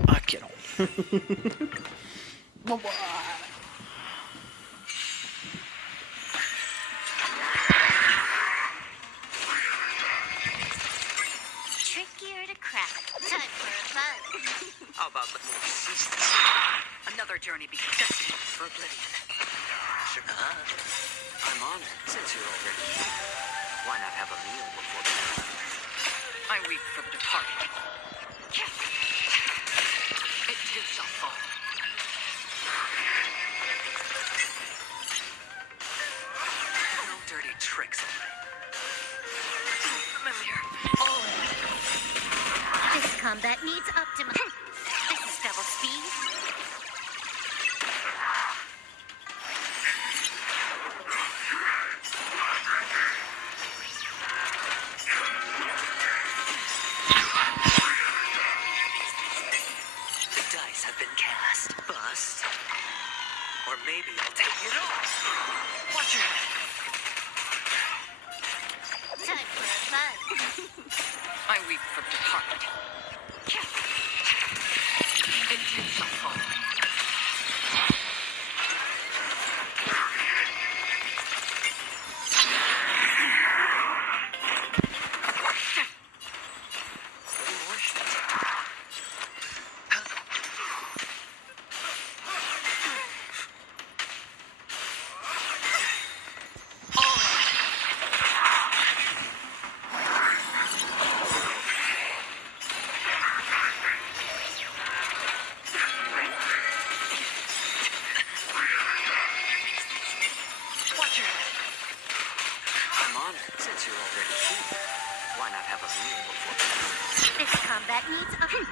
Aqui não. Vambora. Trickier to crack. Time for a fun. How about the more ceaseless? Another journey begins for oblivion. Sure. I'm honored since you're already here. Why not have a meal before bed? I weep for the departed. It too shall fall. No dirty tricks. Familiar. Oh. This combat needs optimum. This is double speed. Or maybe I'll take it off. Watch your head. Time for a fun. I weep for the departed. It too shall fall. Combat needs optimum.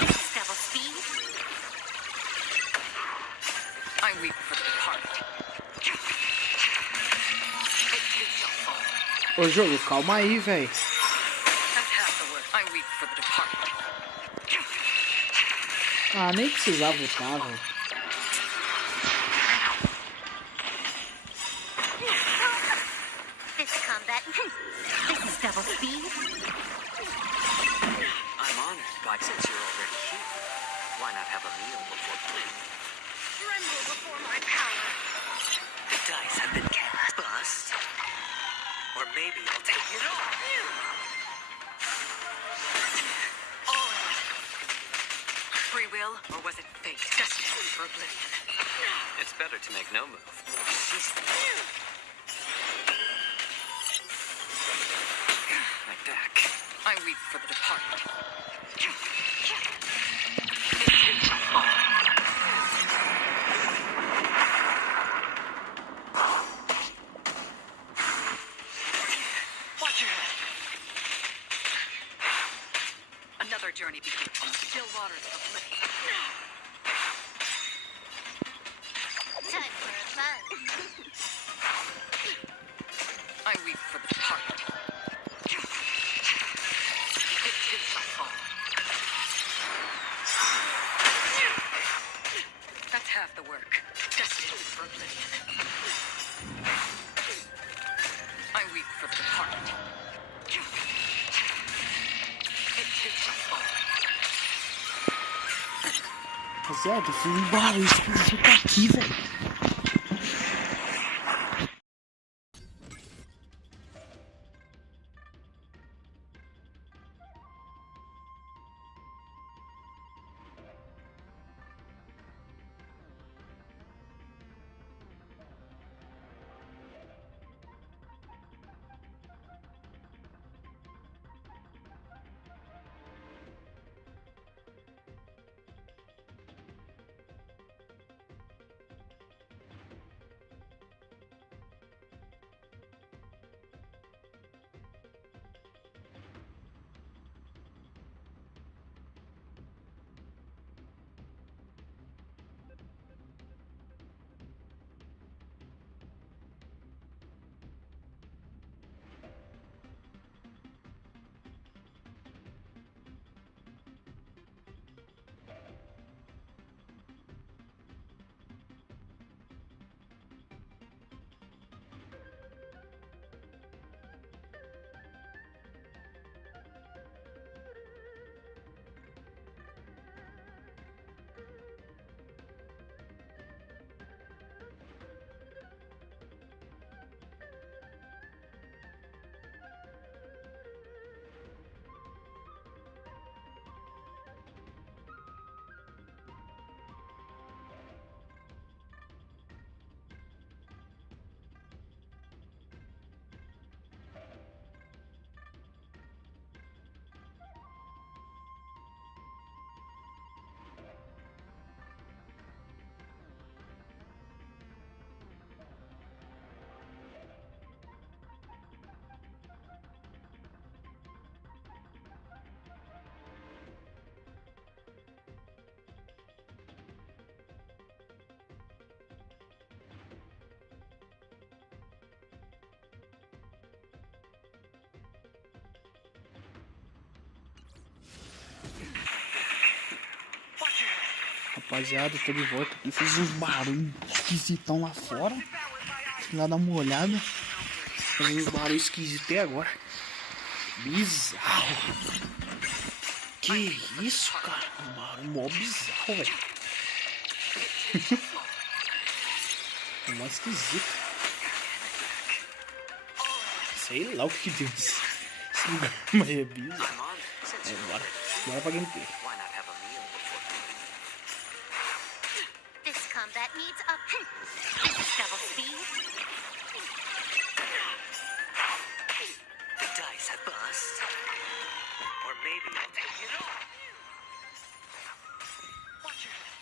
This is double speed. I weep for the departed. It too shall fall. Ô jogo, calma aí, véi. That's half the work. I weep for the departed. Ah, nem precisava lutar, velho. This combat. This is double speed. I'm honored, but since you're already here, why not have a meal before bed? Tremble before my power. The dice have been cast. Bust. Or maybe I'll take it off. Oh. Free will, or was it fate? Destined for oblivion. It's better to make no move. More ceaseless. My back. I weep for the departed. It too shall fall. Watch your head. Another journey begins on the still waters of oblivion. Time for a fun. I weep for the departed. It too shall fall. That's half the work. Destined for oblivion. I weep for the departed. It too shall fall. Rapaziada, eu fui embora, o espírito tá aqui, velho. Rapaziada, tô de volta aqui. Fiz uns barulhos esquisitão lá fora. Fui lá dar uma olhada. Fazendo uns barulhos esquisitos até agora. Bizarro. Que isso, cara? Um barulho mó bizarro, velho. Mó esquisito. Sei lá o que deu esse lugar, mas é bizarro. Bora pra gameplay. This combat needs up. This is double speed. The dice have burst. Or maybe I'll take it off. Watch your head.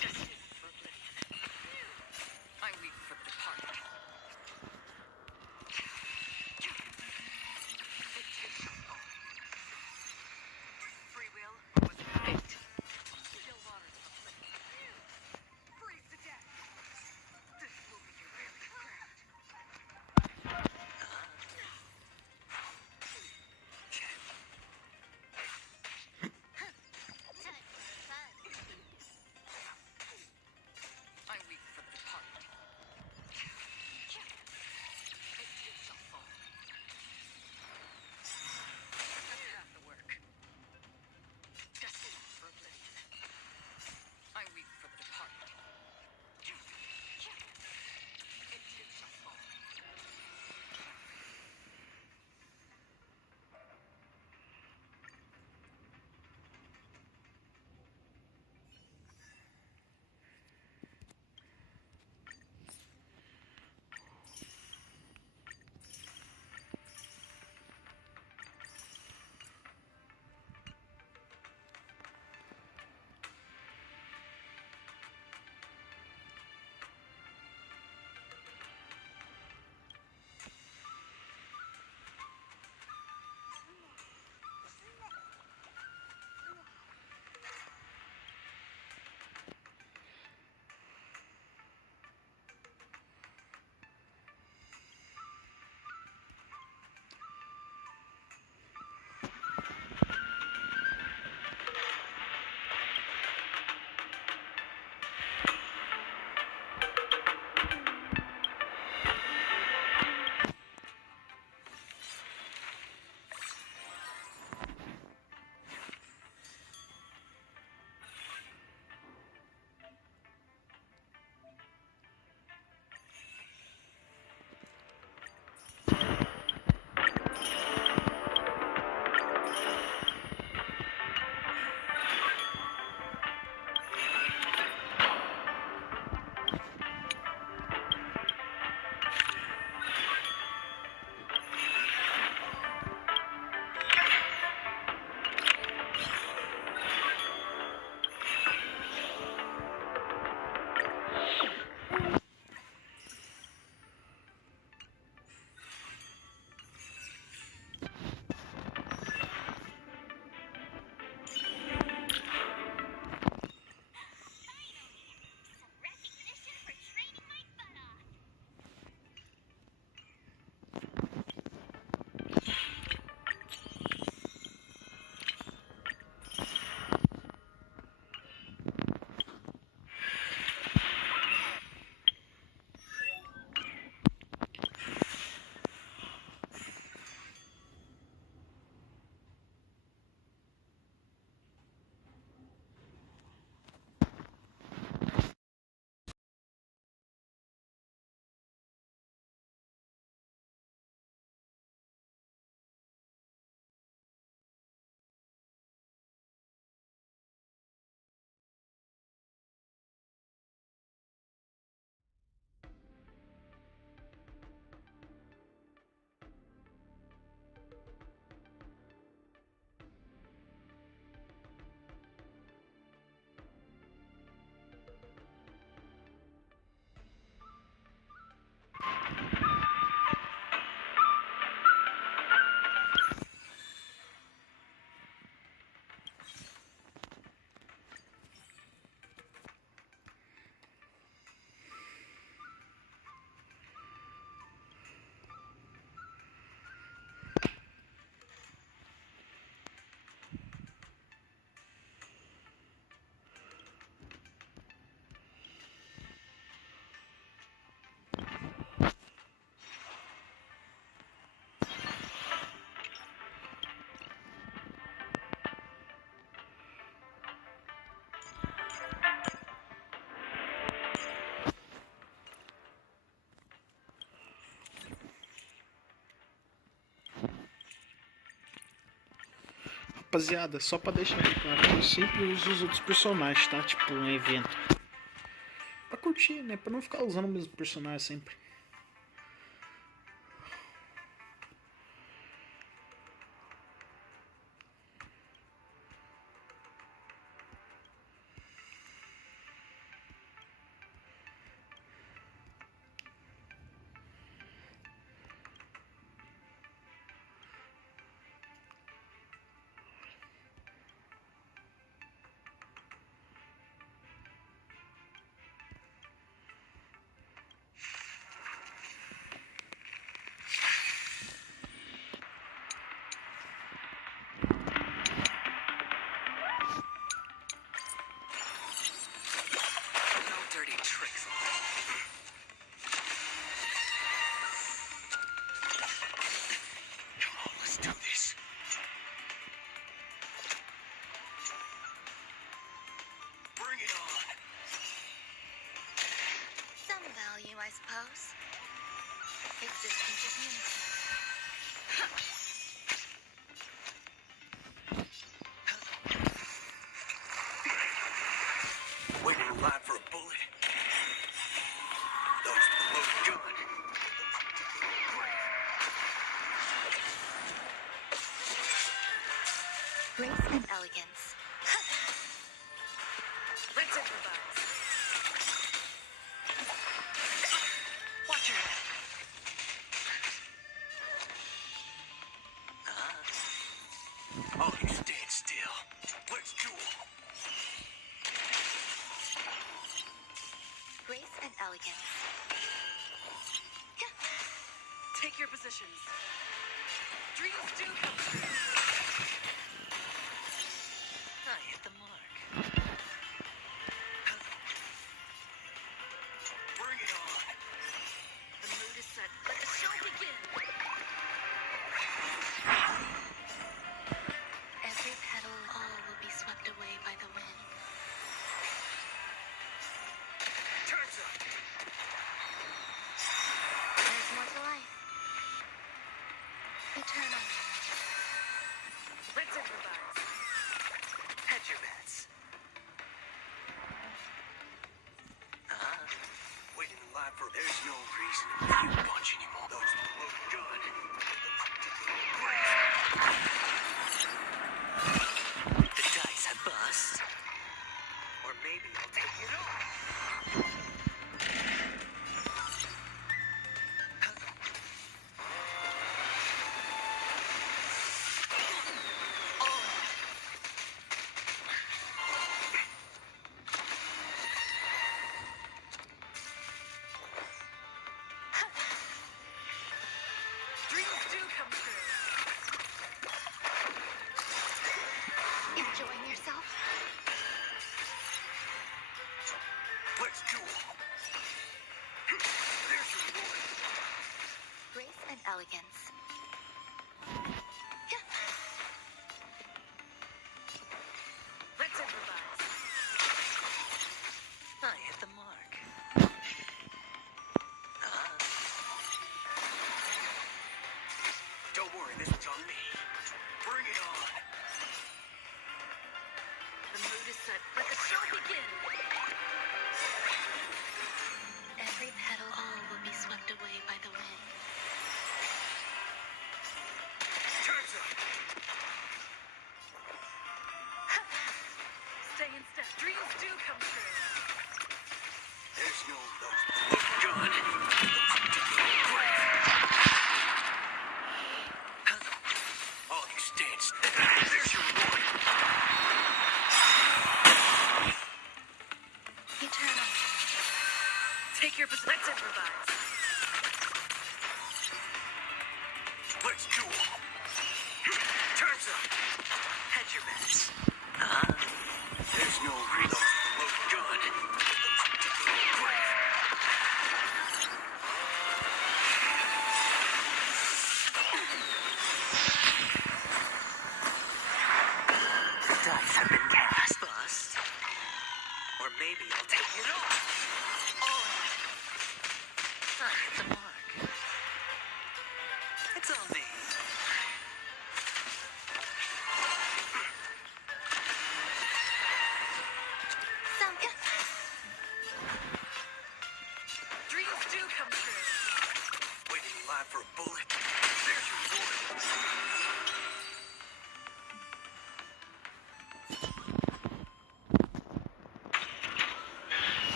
Destined for oblivion. I leave for the departed. It takes us all. Free will was fate. Still waters for place. Freeze to death. This will be your very ground. Rapaziada, só pra deixar bem claro, eu sempre uso os outros personagens, tá? Tipo, um evento. Pra curtir, né? Pra não ficar usando o mesmo personagem sempre. I suppose. Existence is unity. Waiting in line for a bullet. Those look good. Grace and elegance. Let's improvise. Watch your head. Oh, you stand still. Let's duel. Grace and elegance. Take your positions. Dreams do come true. I hit the mark. Bring it on. The mood is set. Let the show begin. Every petal, all will be swept away by the wind. Turns up. There's more to life. Eternal. Let's improvise. Hedge your bets. Waiting in line for. There's no reason to keep a bunch anymore. Those look good. The dice have bust. Or maybe I'll take it off. Dreams do come true. Enjoying yourself? Let's duel. There's your reward. Grace and elegance. Let's improvise. I hit the mark. Don't worry, this one's on me. Bring it on. The mood is set. Let the show begin. Every petal, all will be swept away by the wind. Turns up. Stay in step. Dreams do come true. There's no those look good. Great. Oh, you stand still. There's your reward. Eternal. Take your position. Let's improvise. Let's duel. Turns up. Hedge your bets. There's no reason. Those look good. Great. The dice have been cast. Bust. Or maybe I'll take it off. Oh. I hit the mark. It's on me.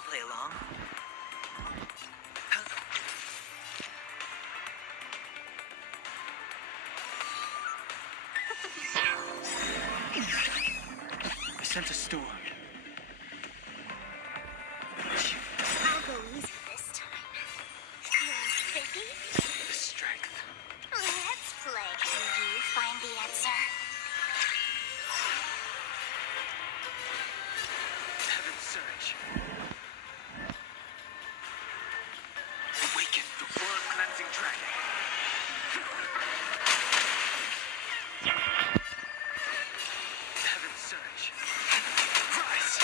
I'll play along. I sent a storm. I'll go easy this time. Feeling spiffy? The strength. Let's play. Can you find the answer? Heaven's surge. Awaken the blood-cleansing dragon. Heaven's surge. Rise.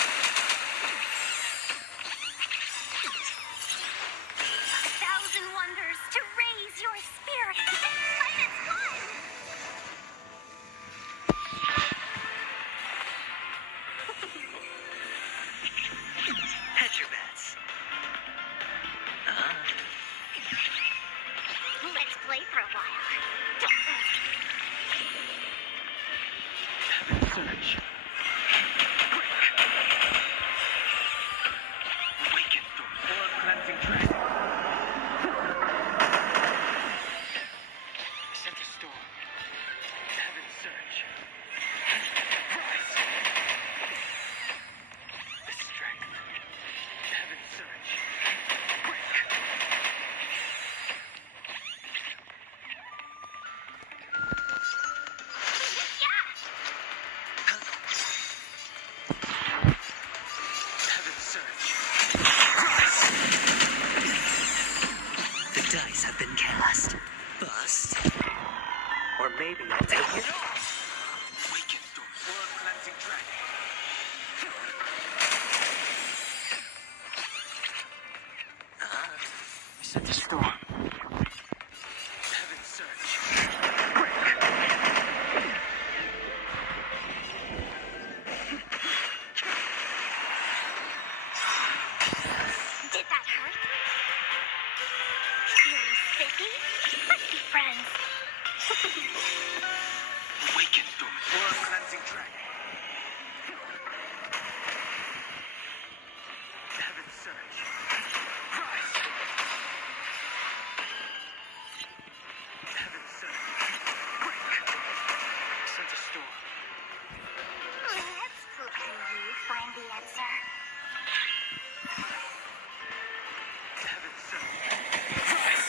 Thousand wonders to raise your spirit. Fight its blood. Hedge your bets. Let's play for a while. Heaven's surge. Awaken the blood-cleansing dragon. I sent a storm. Heaven's surge. Rise. The strength. Heaven's surge. Break. Heaven's surge. Rise. The dice have been cast. Bust. Or maybe I'll take it off. Awaken the blood-cleansing dragon. I sent a storm. Heaven's surge. Break. Did that hurt? Feeling spiffy? Let's be friends. Awaken the blood-cleansing dragon. Heaven's surge. Rise. Heaven's surge. Break. Sent a storm. Let's play. Can you find the answer? Heaven's surge. Rise.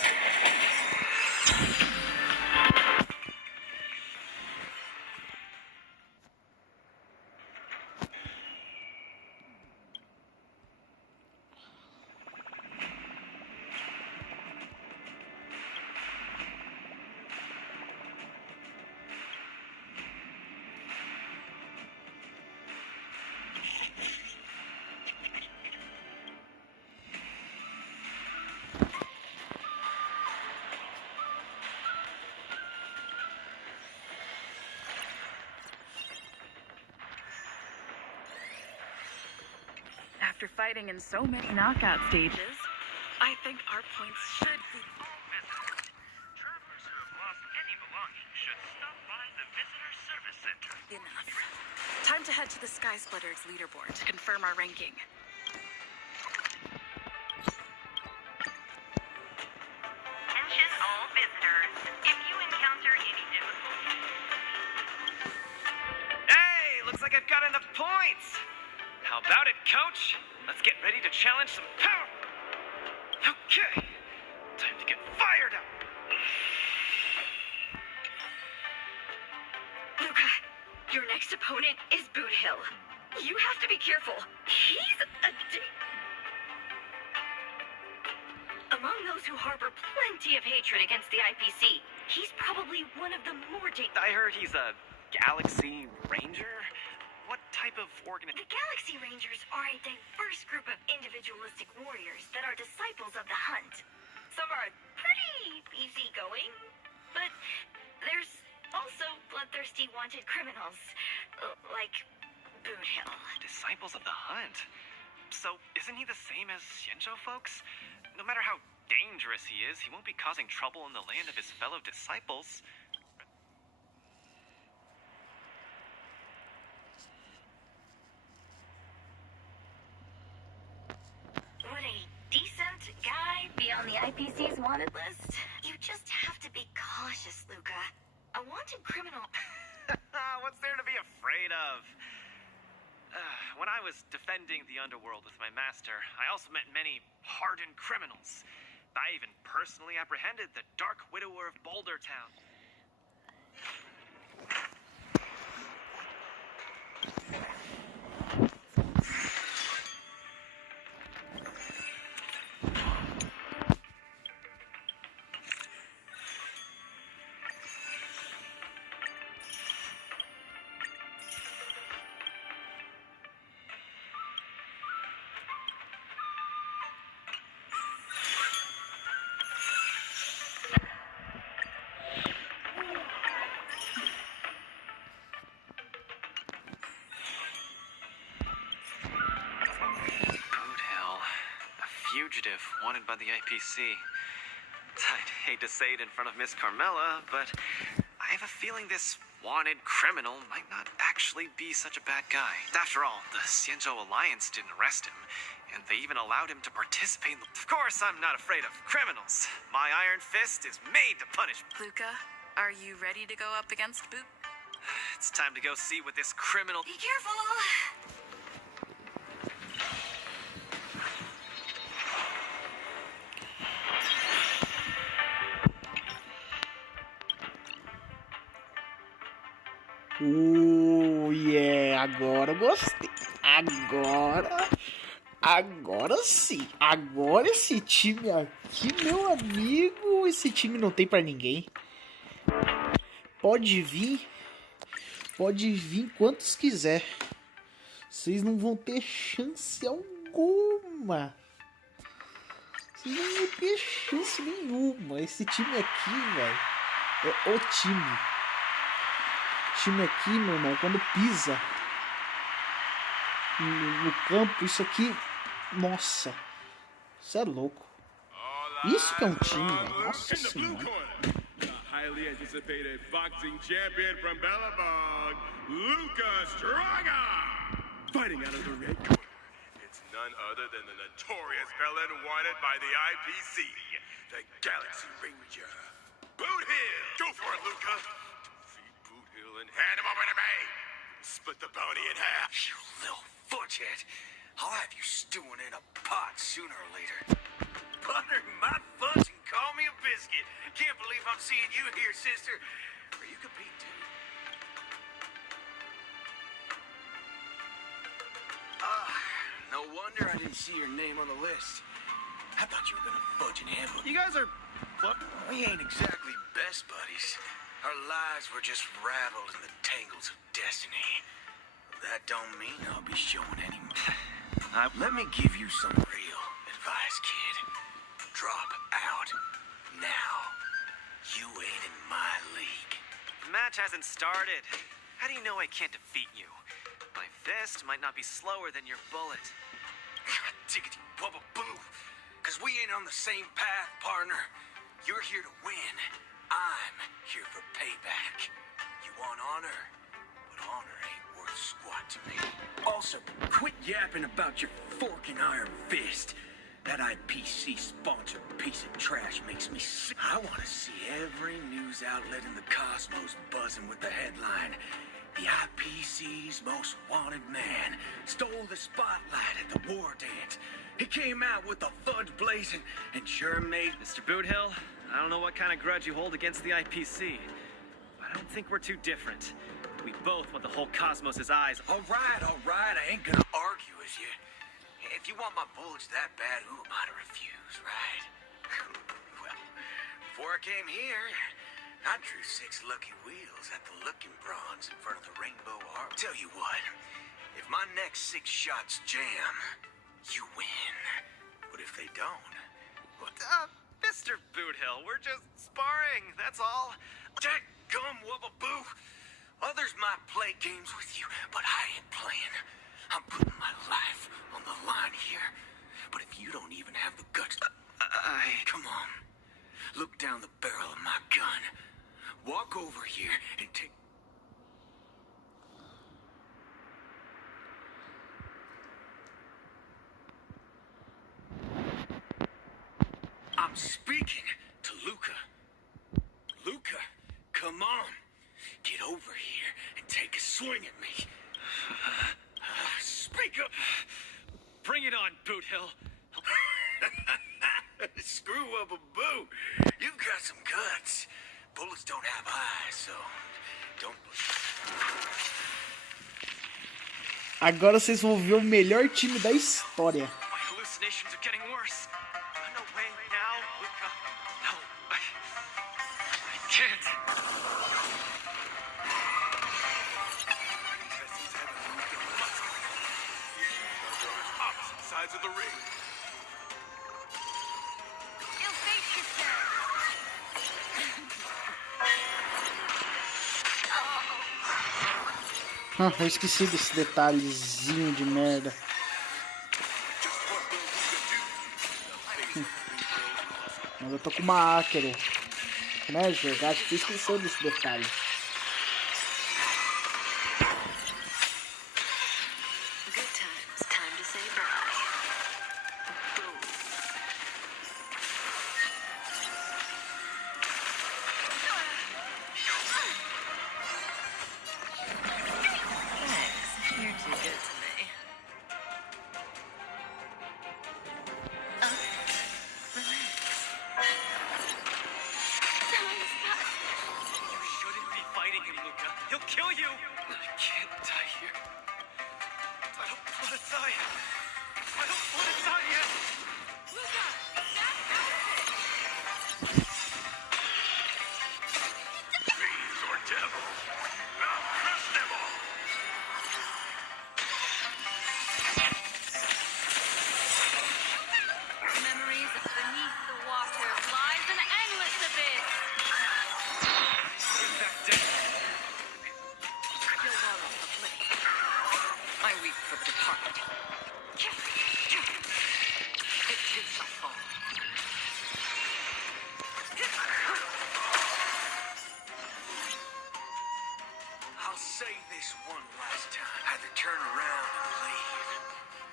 After fighting in so many knockout stages, I think our points should be... Travelers who have lost any belongings should stop by the Visitor Service Center. enough. Time to head to the Sky Splitters leaderboard to confirm our ranking. Attention all visitors. If you encounter any difficulties... Hey, looks like I've got enough points. How about it, coach? Let's get ready to challenge some power. Okay, time to get fired up. Luca, your next opponent is Boot Hill. You have to be careful. He's a Among those who harbor plenty of hatred against the IPC, he's probably one of the more I heard he's a Galaxy Ranger. What type of The Galaxy Rangers are a diverse group of individualistic warriors that are disciples of the hunt. Some are pretty easygoing, but there's also bloodthirsty wanted criminals, like Boot Hill. Disciples of the hunt? So isn't he the same as Shinjo folks? No matter how dangerous he is, he won't be causing trouble in the land of his fellow disciples. IPC's wanted list? You just have to be cautious, Luca. A wanted criminal. What's there to be afraid of? When I was defending the underworld with my master, I also met many hardened criminals. I even personally apprehended the Dark Widower of Boulder Town. Fugitive wanted by the IPC. I'd hate to say it in front of Miss Carmela, but I have a feeling this wanted criminal might not actually be such a bad guy. After all, the Xianzhou Alliance didn't arrest him, and they even allowed him to participate in the... Of course, I'm not afraid of criminals. My iron fist is made to punish... Luca, are you ready to go up against Boop? It's time to go see what this criminal... Be careful! Yeah, agora eu gostei. Agora sim. Agora esse time aqui, meu amigo, esse time não tem pra ninguém. Pode vir quantos quiser. Vocês não vão ter chance alguma. Vocês não vão ter chance nenhuma. Esse time aqui, velho, é o time. Time aqui, meu irmão, quando pisa no campo, isso aqui, nossa, isso é louco. Isso que é um time, velho. Nossa senhora. Highly anticipated boxing champion from Bellabog, Lucas Draga! Fighting out of the red corner, it's none other than the notorious felon wanted by the IPC, the Galaxy Ranger, Boot Hill! Go for it, Luca! And hand him over to me! Split the bounty in half! You little fudgehead! I'll have you stewing in a pot sooner or later. Butter my fudge and call me a biscuit. Can't believe I'm seeing you here, sister. Or you could be too. No wonder I didn't see your name on the list. I thought you were gonna fudge and handle. You guys are... What? We ain't exactly best buddies. Our lives were just raveled in the tangles of destiny. That don't mean I'll be showing any... Let me give you some real advice, kid. Drop out now. You ain't in my league. The match hasn't started. How do you know I can't defeat you? My fist might not be slower than your bullet. Tickety bubba boo. Cause we ain't on the same path, partner. You're here to win. I'm here for payback. You want honor? But honor ain't worth squat to me. Also, quit yapping about your fork and iron fist. That IPC-sponsored piece of trash makes me sick. I want to see every news outlet in the cosmos buzzing with the headline, "The IPC's most wanted man stole the spotlight at the war dance. He came out with the fudge blazing and sure made..." Mr. Boothill, I don't know what kind of grudge you hold against the IPC, but I don't think we're too different. We both want the whole cosmos' eyes. All right, I ain't gonna argue with you. If you want my bullets that bad, who am I to refuse, right? Well, before I came here, I drew 6 lucky wheels at the Looking Bronze in front of the Rainbow Arch. Tell you what, if my next 6 shots jam, you win. But if they don't, well, Mr. Boothill, we're just sparring, that's all. Jack gum wubba boo. Others might play games with you, but I ain't playing. I'm putting my life on the line here. But if you don't even have the guts to... Come on. Look down the barrel of my gun. Walk over here and take... I'm speaking to Luca. Luca, come on. Get over here and take a swing at me. Speak up. Bring it on, Boot Hill. Screw up a boot. You've got some guts. Bullets don't have eyes, so don't. Agora vocês vão ver o melhor time da história. My hallucinations are getting worse. Run away now, Luca. No, I can't. Opposite sides of the ring. Eu esqueci desse detalhezinho de merda. Mas eu tô com uma hacker, né, gente? Acho que você esqueceu desse detalhe. He'll kill you! I can't die here. I don't want to die. I don't want to die yet! Luca, snap out of it! Fiends or devils, I'll crush them all! Memories beneath the water lies an endless abyss. Bring that dead. I weep for the departed. It too shall fall. I'll say this one last time. Either turn around and leave.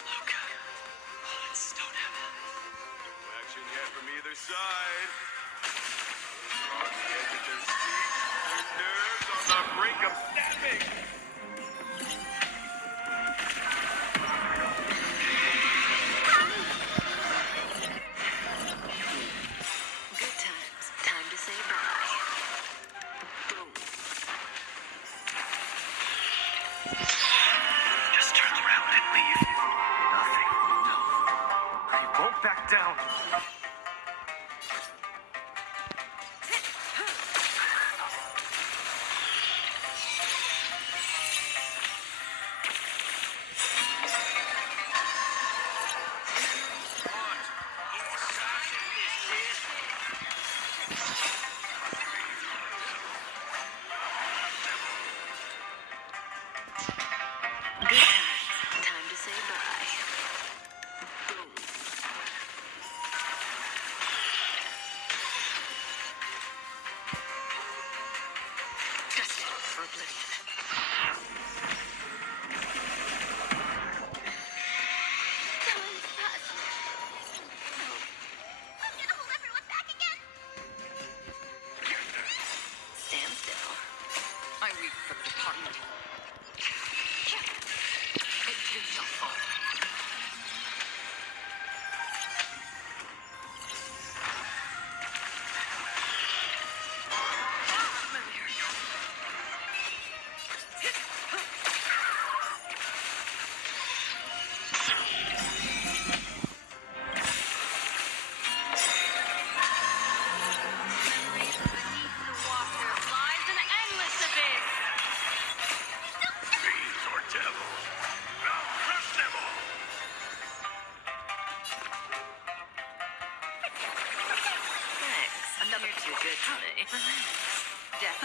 Luca, bullets don't have No action yet from either side. On the edge of their seats, their nerves on the brink of snapping. Good times. Time to say bye. Boom. Just turn around and leave. Nothing. No. I won't back down. Good times. Time to say bye. Boom. Destined for oblivion. Someone's passed. I'm gonna hold everyone back again. Stand still. I weep for the departed. It too shall fall. Memories beneath the water lies an endless abyss. Fiends or devils, I'll crush them all! Thanks. You're too good to me. Death.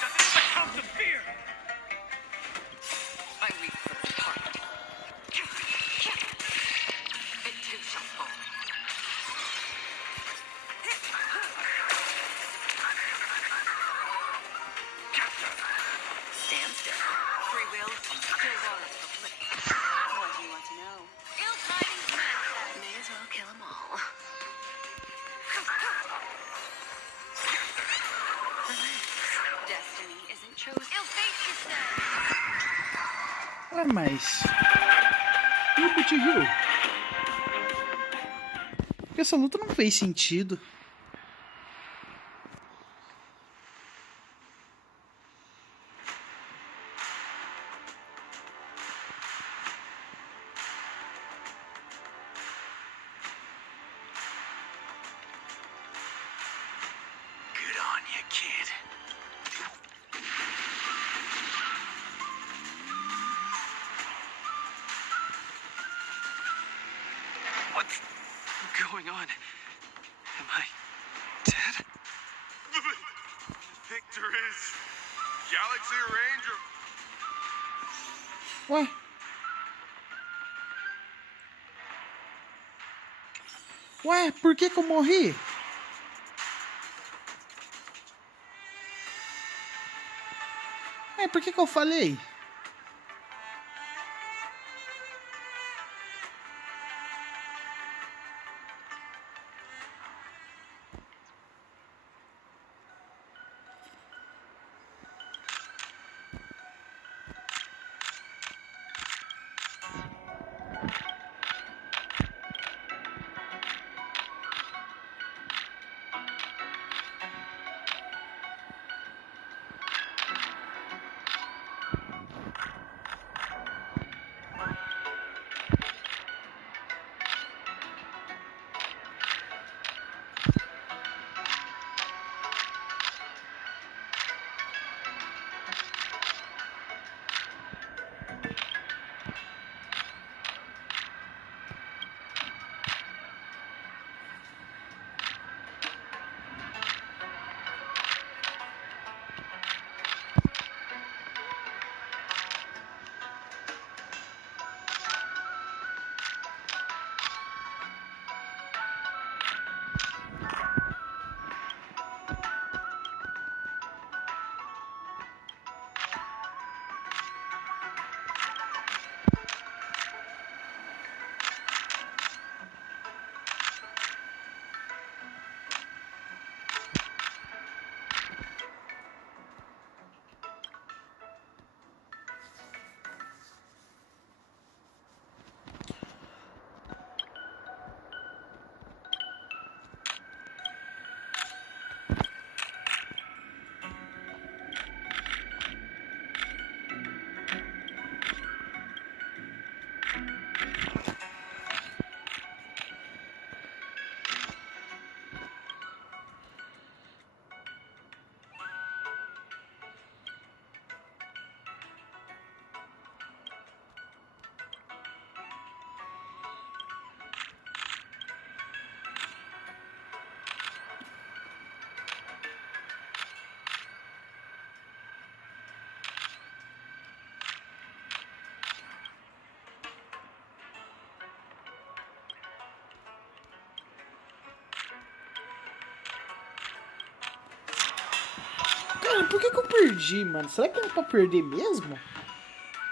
Doesn't succumb to fear! I weep for the departed. It too shall fall. destiny isn't chosen. Ué, mas... E o Boot Hill? Porque essa luta não fez sentido. Good on you, kid. What's going on? Am I dead? Victor is Galaxy Ranger. Ué? Ué, por que eu morri? Ué, por que eu falei? Cara, por que eu perdi, mano? Será que era pra perder mesmo?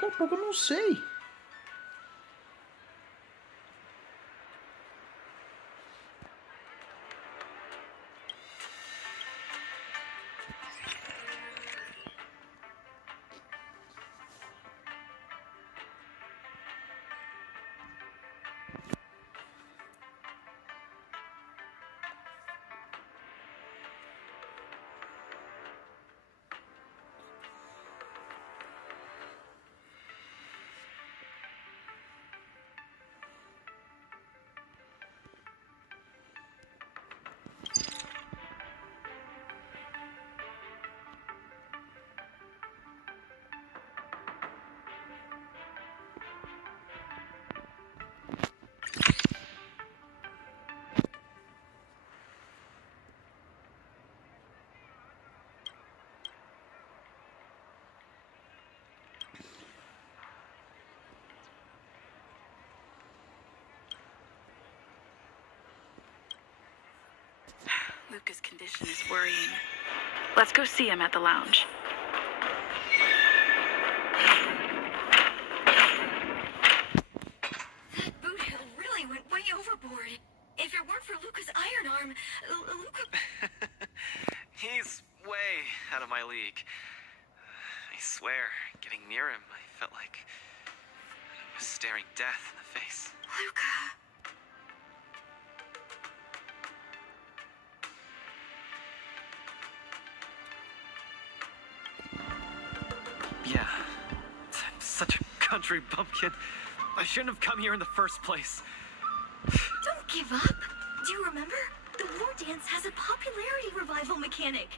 Cara, porque eu não sei. Luca's condition is worrying. Let's go see him at the lounge. That boot hill really went way overboard. If it weren't for Luca's iron arm, Luca... He's way out of my league. I swear, getting near him, I felt like I was staring death in the face. Luca. Yeah, I'm such a country bumpkin. I shouldn't have come here in the first place. Don't give up. Do you remember? The war dance has a popularity revival mechanic.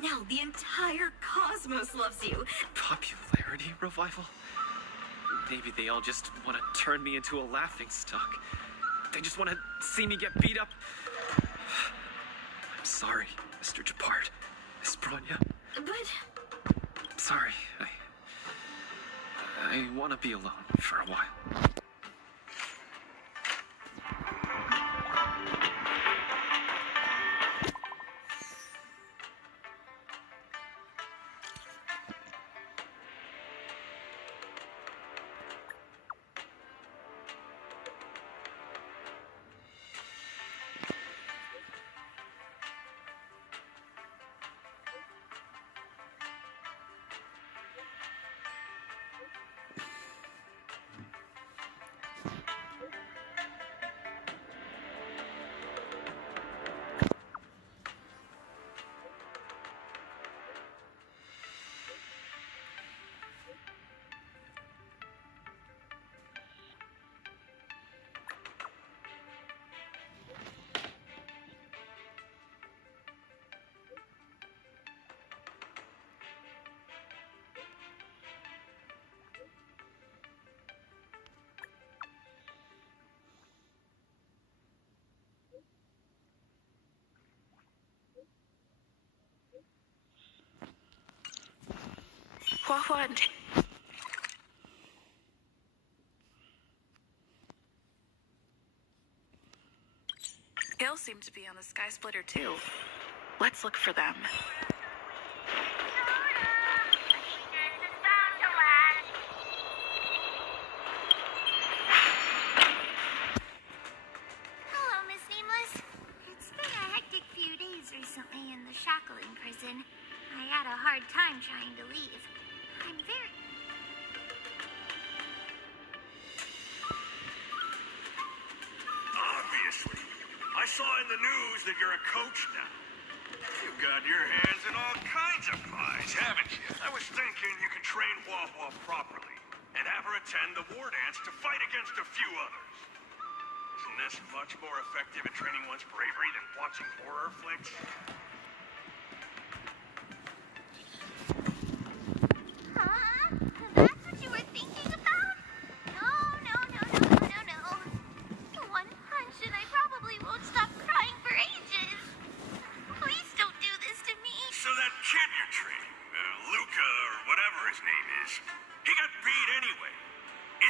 Now the entire cosmos loves you. Popularity revival? Maybe they all just want to turn me into a laughingstock. They just want to see me get beat up. I'm sorry, Mr. Japard. Miss Bronya. But... I'm sorry. I want to be alone for a while. What? Gil seemed to be on the Sky Splitter too. Let's look for them. Hello, Miss Nameless. It's been a hectic few days recently in the shackling prison. I had a hard time trying to leave. I'm very... Obviously. I saw in the news that you're a coach now. You've got your hands in all kinds of pies, haven't you? I was thinking you could train Hua properly and have her attend the war dance to fight against a few others. Isn't this much more effective at training one's bravery than watching horror flicks? Huh? That's what you were thinking about? No. One punch and I probably won't stop crying for ages. Please don't do this to me. So that kid you're training, Luca or whatever his name is, he got beat anyway.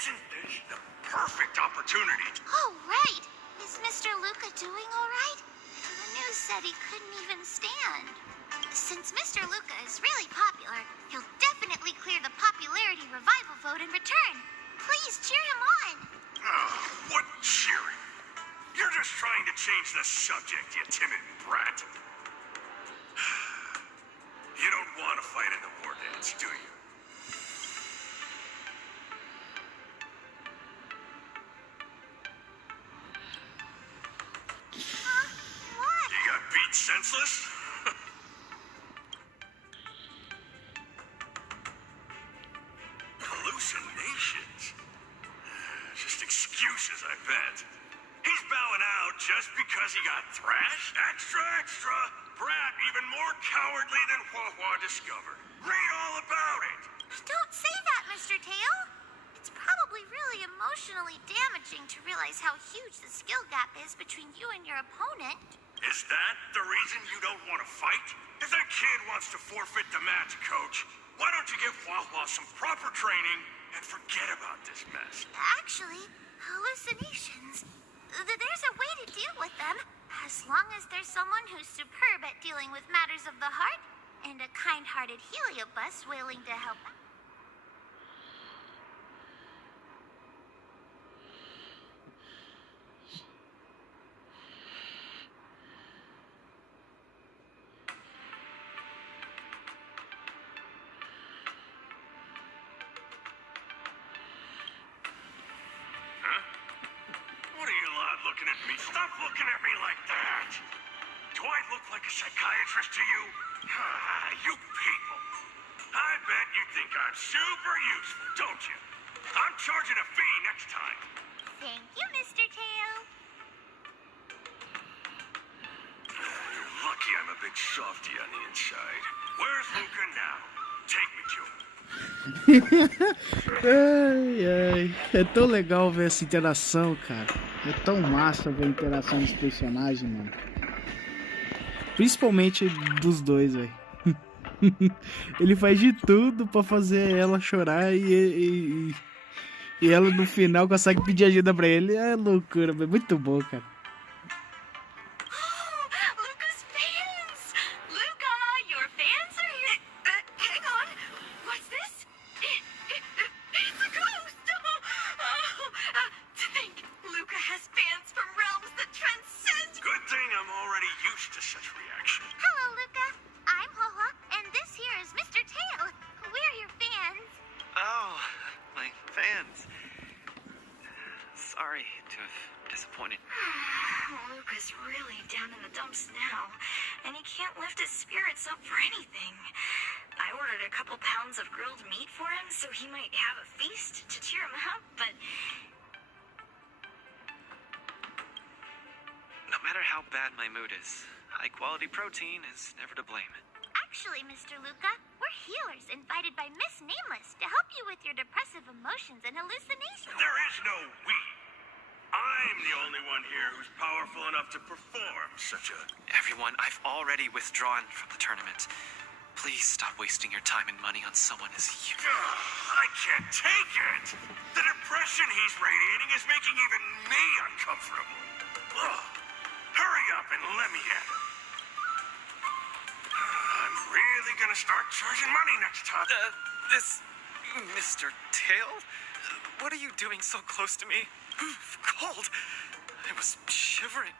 Isn't this the perfect opportunity? Oh, right. Is Mr. Luca doing all right? The news said he couldn't even stand. Since Mr. Luca is really popular, he'll definitely clear the popularity revival vote in return. Please cheer him on. Oh, what cheering? You're just trying to change the subject, you timid brat. You don't want to fight in the war dance, do you? What? You got beat senseless? Hallucinations? Just excuses, I bet. He's bowing out just because he got thrashed? Extra! Brat even more cowardly than Hua discovered. Read all about it! Don't say that, Mr. Tail. It's probably really emotionally damaging to realize how huge the skill gap is between you and your opponent. Is that the reason you don't want to fight? If that kid wants to forfeit the match, Coach, why don't you give Hua some proper training and forget about this mess? Actually, hallucinations. There's a way to deal with them, as long as there's someone who's superb at dealing with matters of the heart, and a kind-hearted Heliobus willing to help out. interest to you? You people. I bet you think I'm super useful, don't you? I'm charging a fee next time. Thank you, Mr. Tail. You're lucky I'm a big softy on the inside. Where's Luca now? Take me to him. Ai, ai. É tão legal ver essa interação, cara. É tão massa ver a interação dos personagens, mano. Principalmente dos dois, velho. Ele faz de tudo pra fazer ela chorar e ela no final consegue pedir ajuda pra ele. É loucura, é muito bom, cara. Luca's fans! Luca, your fans are here. Hang on. What's this? It's a ghost! To think Luca has fans from realms that transcend. Good thing I'm already used to such reaction. Hello, Luca. I'm Hoha, and this here is Mr. Tail. We're your fans. Oh, my fans. Sorry to have disappointed. Luca's really down in the dumps now, and he can't lift his spirits up for anything. I ordered a couple pounds of grilled meat for him so he might have a feast to cheer him up, but No matter how bad my mood is, high-quality protein is never to blame. Actually, Mr. Luca, we're healers invited by Miss Nameless to help you with your depressive emotions and hallucinations. There is no we. I'm the only one here who's powerful enough to perform such a... Everyone, I've already withdrawn from the tournament. Please stop wasting your time and money on someone as you. I can't take it! The depression he's radiating is making even me uncomfortable. Ugh. Hurry up and let me in. I'm really gonna start charging money next time. This... Mr. Tail? What are you doing so close to me? Cold. I was shivering.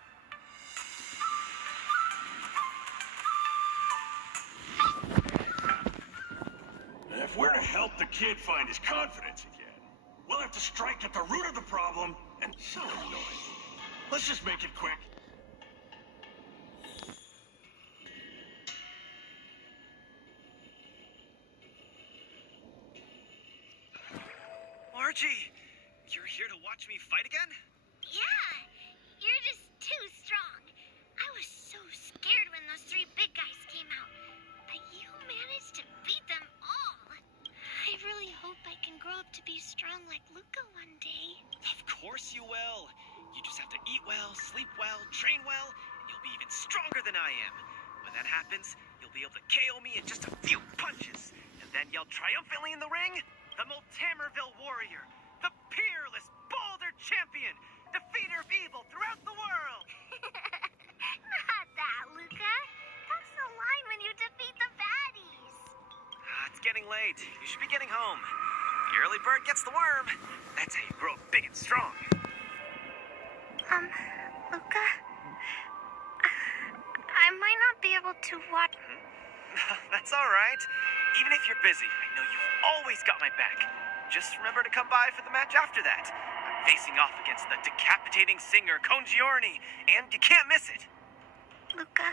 If we're to help the kid find his confidence again, we'll have to strike at the root of the problem and so annoying. Let's just make it quick. Margie, you're here to watch me fight again? Yeah, you're just too strong. I was so scared when those three big guys came out, but you managed to beat them all. I really hope I can grow up to be strong like Luca one day. Of course you will. You just have to eat well, sleep well, train well, and you'll be even stronger than I am. When that happens, you'll be able to KO me in just a few punches, and then yell triumphantly in the ring, the Multamerville warrior, the peerless Boulder champion, defeater of evil throughout the world! Not that, Luca. That's the line when you defeat the baddies. It's getting late. You should be getting home. The early bird gets the worm. That's how you grow up big and strong. Luca? I might not be able to watch... That's all right. Even if you're busy, I know you've always got my back. Just remember to come by for the match after that. I'm facing off against the decapitating singer Congiorni, and you can't miss it. Luca,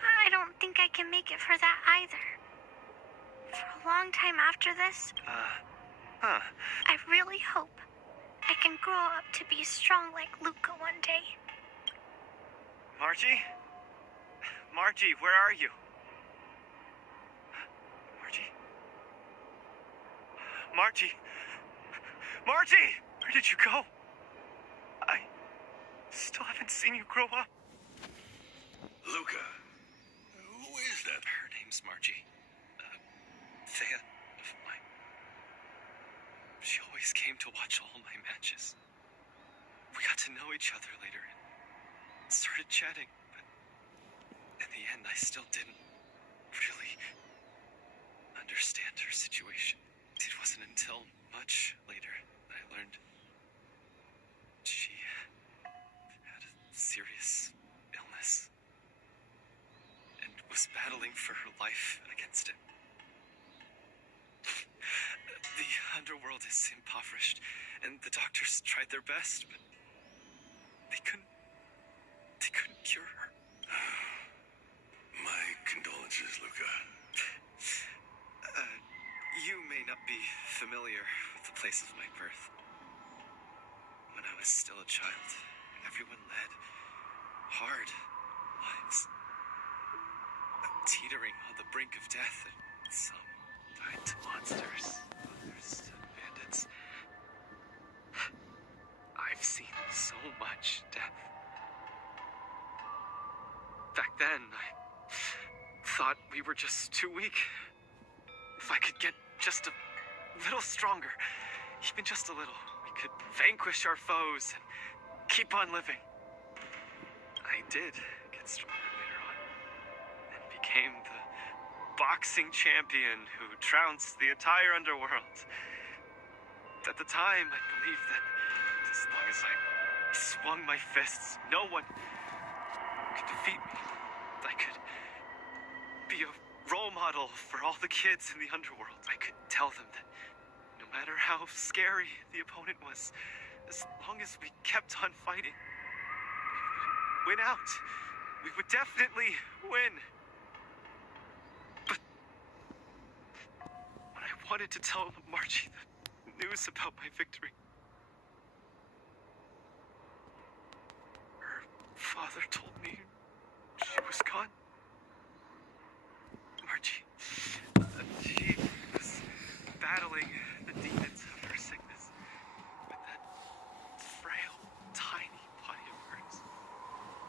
I don't think I can make it for that either. For a long time after this, I really hope I can grow up to be strong like Luca one day. Margie? Margie, where are you? Margie? Margie? Margie! Where did you go? I still haven't seen you grow up. Luca, who is that? Her name's Margie. Thea of mine. She always came to watch all my matches. We got to know each other later and started chatting, but in the end I still didn't really understand her situation. It wasn't until much later that I learned she had a serious illness and was battling for her life against it. The underworld is impoverished, and the doctors tried their best, but they couldn't cure her. My condolences, Luca. You may not be familiar with the place of my birth. When I was still a child, everyone led hard lives. Teetering on the brink of death, and some died to monsters, others to bandits. I've seen so much death. Back then, I thought we were just too weak. If I could get just a little stronger, even just a little, we could vanquish our foes and keep on living. I did get stronger later on, and became the boxing champion who trounced the entire underworld. At the time, I believed that as long as I swung my fists, no one could defeat me. I could be a role model for all the kids in the underworld. I could tell them that no matter how scary the opponent was, as long as we kept on fighting, we would win out. We would definitely win. But when I wanted to tell Margie the news about my victory, her father told me she was gone. Margie, she was battling the demons of her sickness with that frail, tiny body of hers.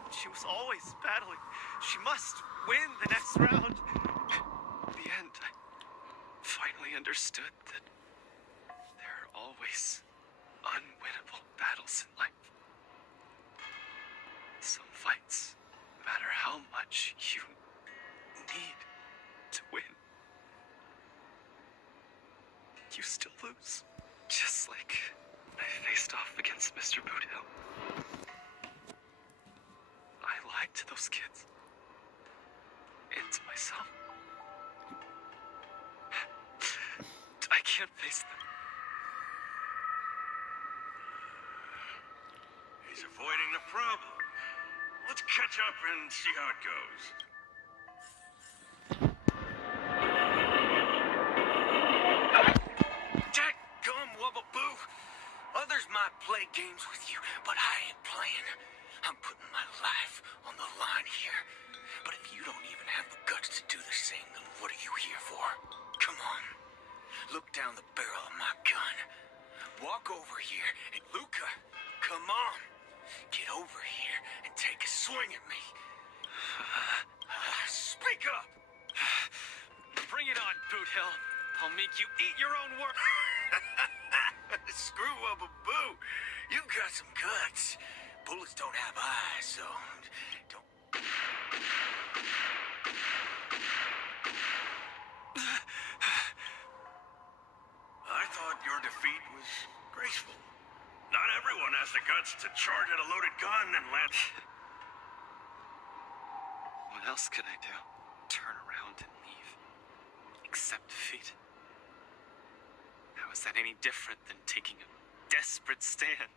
She was always battling. She must win the next round. In the end, I finally understood that there are always unwinnable battles in life. Some fights, no matter how much you need to win, you still lose. Just like when I faced off against Mr. Boothill. I lied to those kids. And to myself. I can't face them. He's avoiding the problem. Let's catch up and see how it goes. Dadgum Wubbaboo! Others might play games with you, but I ain't playing. I'm putting my life on the line here. But if you don't even have the guts to do the same, then what are you here for? Come on. Look down the barrel of my gun. Walk over here and Luca, come on. Get over here and take a swing at me. Speak up! Bring it on, Boothill. I'll make you eat your own work. Screw Wubbaboo. You got some guts. Bullets don't have eyes, so don't. I thought your defeat was graceful. Not everyone has the guts to charge at a loaded gun and land. What else could I do? Turn around and leave? Accept defeat? How is that any different than taking a desperate stand?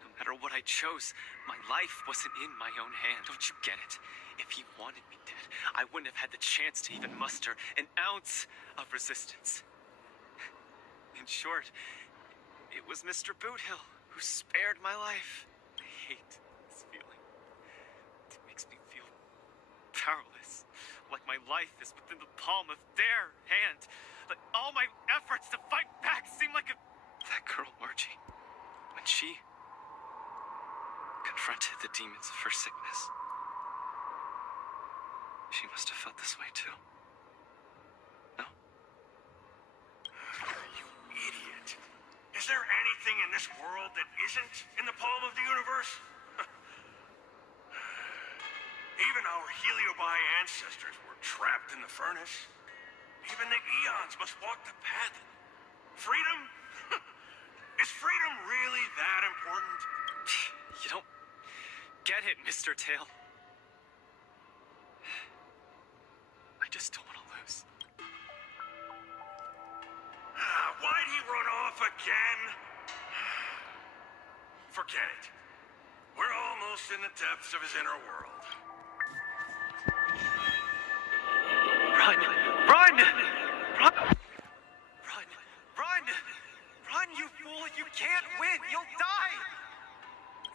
No matter what I chose, my life wasn't in my own hand. Don't you get it? If he wanted me dead, I wouldn't have had the chance to even muster an ounce of resistance. In short, it was Mr. Boothill who spared my life. I hate this feeling. It makes me feel powerless. Like my life is within the palm of their hand. Like all my efforts to fight back seem like that girl, Margie, when she confronted the demons of her sickness, she must have felt this way too. No? You idiot. Is there anything in this world that isn't in the palm of the universe? Even our Heliobi ancestors were trapped in the furnace. Even the eons must walk the path. Freedom? Is freedom really that important? You don't get it, Mr. Tail. I just don't want to lose. Why'd he run off again? Forget it. We're almost in the depths of his inner world. Run! Run! Run! Run! Run! Run, you fool! You can't win! You'll die!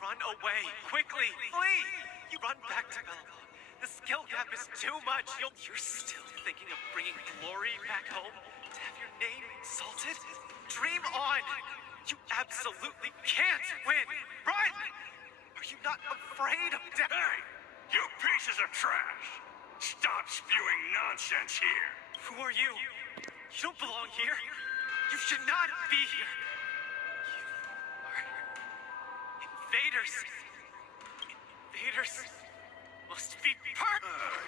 Run away! Quickly! Flee! You run back to Belobog. The skill gap is too much! You're still thinking of bringing glory back home? To have your name exalted? Dream on! You absolutely can't win! Run! Are you not afraid of death? Hey! You pieces of trash! Stop spewing nonsense here! Who are you? You don't belong here. You should not be here. You are invaders. Invaders must be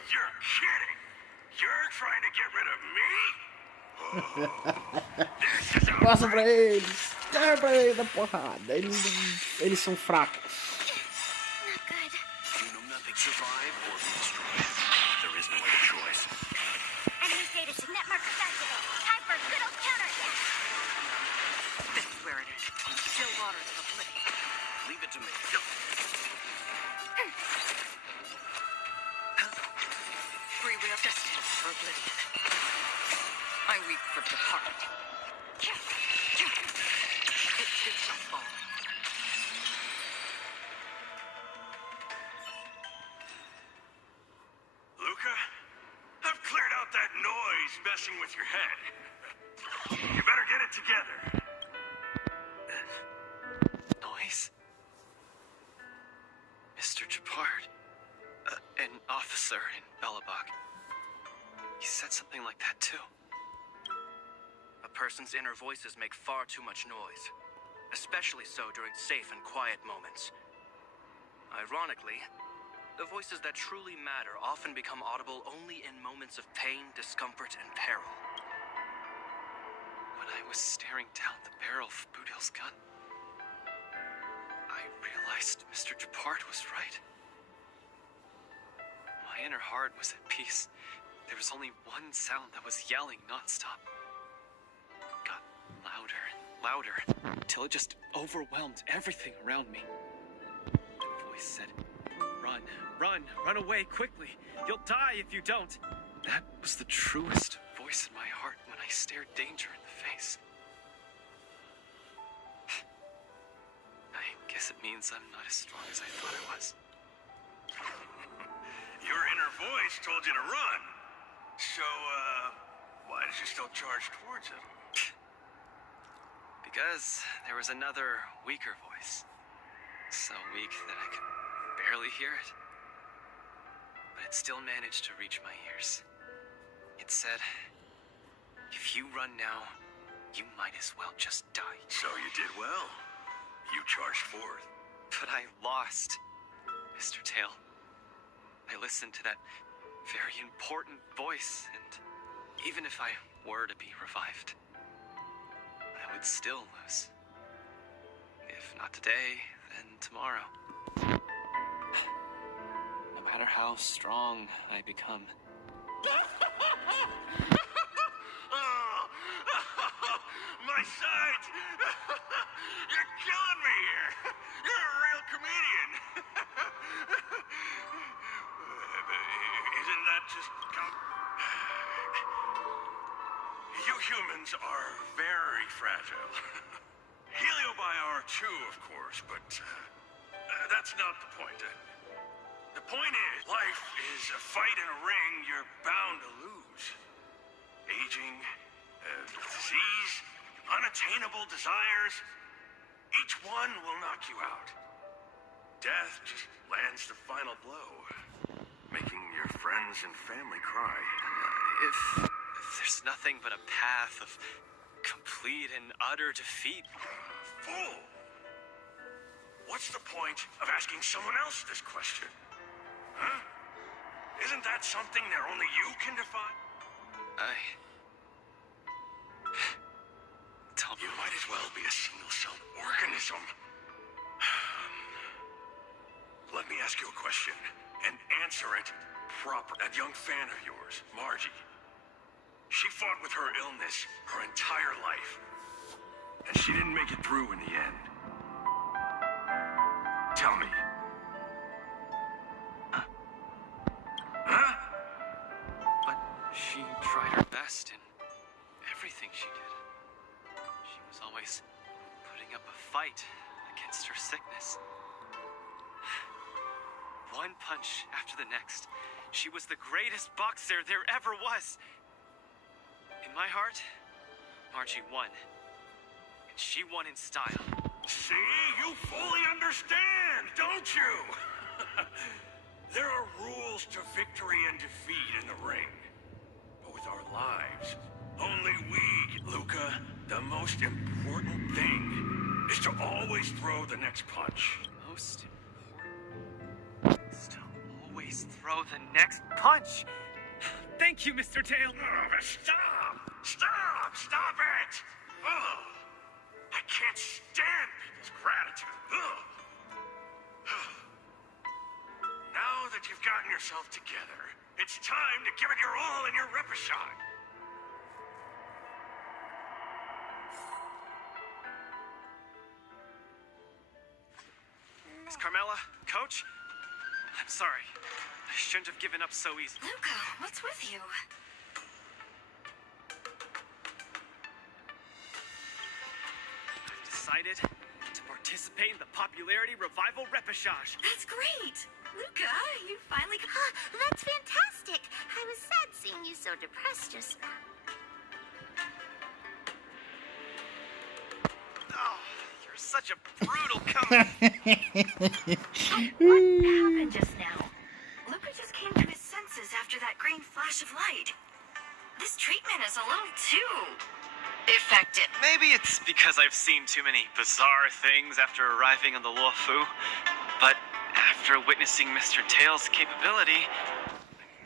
You're kidding! You're trying to get rid of me? This is a Passa pra eles! Quebra pra eles da porrada! Eles são fracos. Not good. You know nothing. Survive or be destroyed. There is no other choice. Enemy data signet markers activate. Time for a good old counterattack. This is where it is. Still water to the flip. Leave it to me. Free will destined for oblivion. I weep for the departed. It too shall fall. Luca, I've cleared out that noise messing with your head. You better get it together. noise. Mr. Japard, an officer in Belobog. He said something like that too. A person's inner voices make far too much noise, especially so during safe and quiet moments. Ironically, the voices that truly matter often become audible only in moments of pain, discomfort, and peril. When I was staring down the barrel of Budil's gun, I realized Mr. Japard was right. My inner heart was at peace. There was only one sound that was yelling nonstop. It got louder and louder until it just overwhelmed everything around me. The voice said, "Run, run, run away quickly. You'll die if you don't." That was the truest voice in my heart when I stared danger in the face. I guess it means I'm not as strong as I thought I was. Your inner voice told you to run. So, why did you still charge towards it? Because there was another, weaker voice. So weak that I could barely hear it. But it still managed to reach my ears. It said, "If you run now, you might as well just die." So you did well. You charged forth. But I lost, Mr. Tail. I listened to that very important voice, and even if I were to be revived, I would still lose. If not today, then tomorrow. No matter how strong I become. Oh, my sides! You're killing me here! You're a real comedian! Isn't that just... You humans are very fragile. Heliobi are too, of course, but that's not the point. The point is, life is a fight in a ring you're bound to lose. Aging, disease, unattainable desires, each one will knock you out. Death just lands the final blow, making your friends and family cry. If there's nothing but a path of complete and utter defeat... Fool! What's the point of asking someone else this question? Huh? Isn't that something that only you can define? You might as well be a single-celled organism. Let me ask you a question, and answer it proper. That young fan of yours, Margie, she fought with her illness her entire life, and she didn't make it through in the end. Tell me. Huh? But She tried her best in everything she did. She was always putting up a fight against her sickness. One punch after the next. She was the greatest boxer there ever was. In my heart, Margie won. And she won in style. See? You fully understand, don't you? There are rules to victory and defeat in the ring. But with our lives, only we, Luca, the most important thing is to always throw the next punch. Most important is to always throw the next punch. Thank you, Mr. Tail. Stop! Stop! Stop it! Ugh. I can't stand people's gratitude. Ugh. Now that you've gotten yourself together, it's time to give it your all in your repechage. Miss Carmela, Coach, I'm sorry. I shouldn't have given up so easily. Luca, what's with you? I've decided to participate in the popularity revival repechage. That's great! Luca, you finally... That's fantastic. I was sad seeing you so depressed just now. Oh, you're such a brutal coach. What happened just now? Luca just came to his senses after that green flash of light. This treatment is a little too... effective. Maybe it's because I've seen too many bizarre things after arriving on the Luofu, but after witnessing Mr. Tail's capability,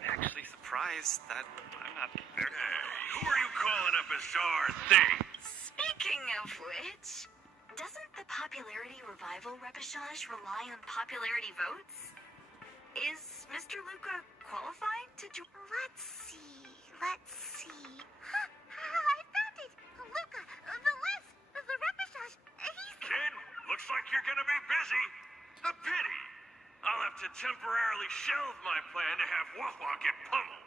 I'm actually surprised that I'm not there. Hey, who are you calling a bizarre thing? Speaking of which, doesn't the popularity revival repechage rely on popularity votes? Is Mr. Luca qualified to join? Let's see. I found it. Luca, the list of the repechage. He's... Kid, looks like you're gonna be busy. A pity. I'll have to temporarily shelve my plan to have Wawa get pummeled.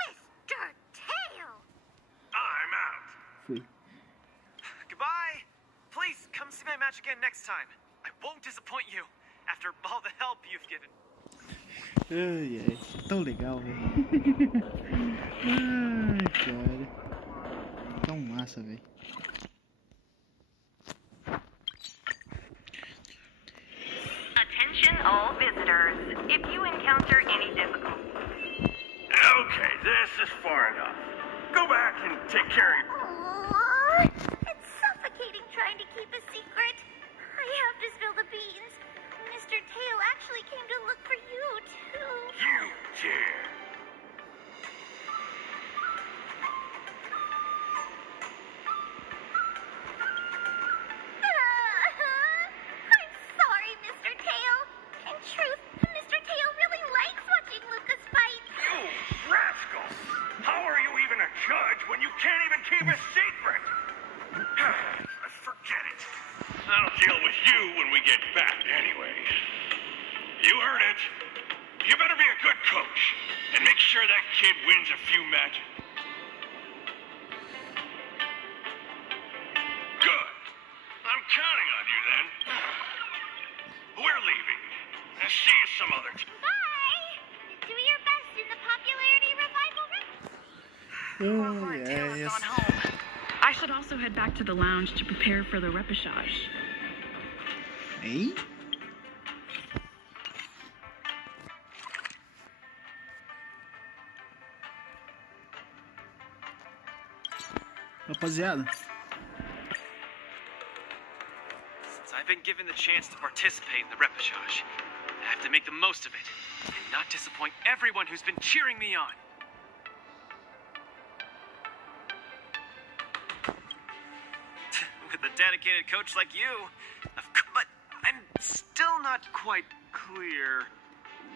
Mr. Tail! I'm out. Goodbye. Please come see my match again next time. I won't disappoint you after all the help you've given. Ai, ai, tão legal, velho. Ai, cara. Tão massa, velho. Attention all visitors. If you encounter any difficulties. Okay, this is far enough. Go back and take care of your... Aww, it's suffocating trying to keep a secret. I have to spill the beans. Mr. Tail actually came to look for you, too. You dare. I'm sorry, Mr. Tail. In truth, Mr. Tail really likes watching Lucas fight. You rascal! How are you even a judge when you can't even keep a secret? Forget it. I'll deal with you when we get back anyway. You heard it. You better be a good coach and make sure that kid wins a few matches. Good. I'm counting on you then. We're leaving. See you some other time. Bye! Do your best in the popularity revival Wawa and Tail have gone home. I should also head back to the lounge to prepare for the repechage. Ei? Rapaziada. Since I've been given the chance to participate in the repechage, I have to make the most of it and not disappoint everyone who's been cheering me on. With a dedicated coach like you, but I'm still not quite clear.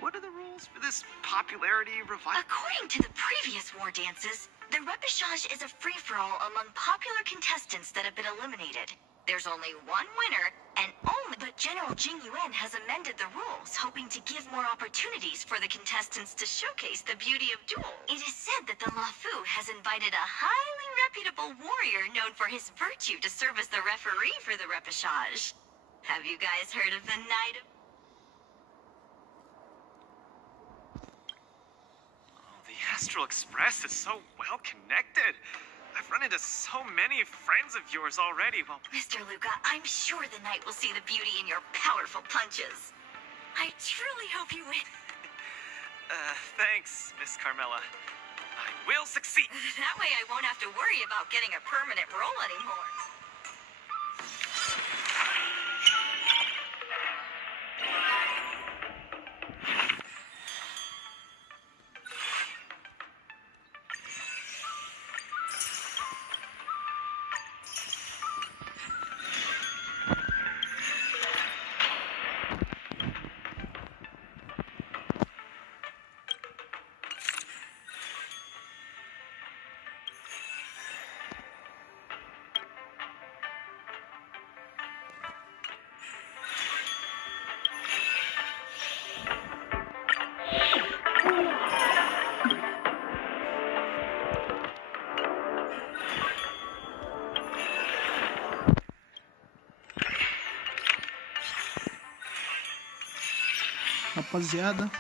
What are the rules for this popularity revival? According to the previous war dances, the repechage is a free-for-all among popular contestants that have been eliminated. There's only one winner, and only... But General Jing Yuan has amended the rules, hoping to give more opportunities for the contestants to showcase the beauty of duel. It is said that the Lafu has invited a highly reputable warrior known for his virtue to serve as the referee for the repechage. Have you guys heard of the Knight of... The Astral Express is so well connected. I've run into so many friends of yours already. Well, Mr. Luca, I'm sure the knight will see the beauty in your powerful punches. I truly hope you win. Thanks, Miss Carmela. I will succeed. That way I won't have to worry about getting a permanent role anymore. Rapaziada,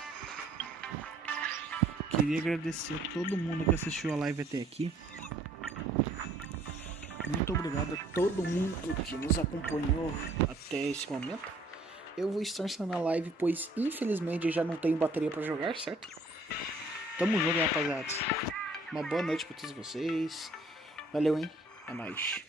queria agradecer a todo mundo que assistiu a live até aqui. Muito obrigado a todo mundo que nos acompanhou até esse momento. Eu vou estar encerrando a live, pois infelizmente eu já não tenho bateria para jogar, certo? Tamo junto, rapaziada. Uma boa noite para todos vocês. Valeu, hein? É nóis.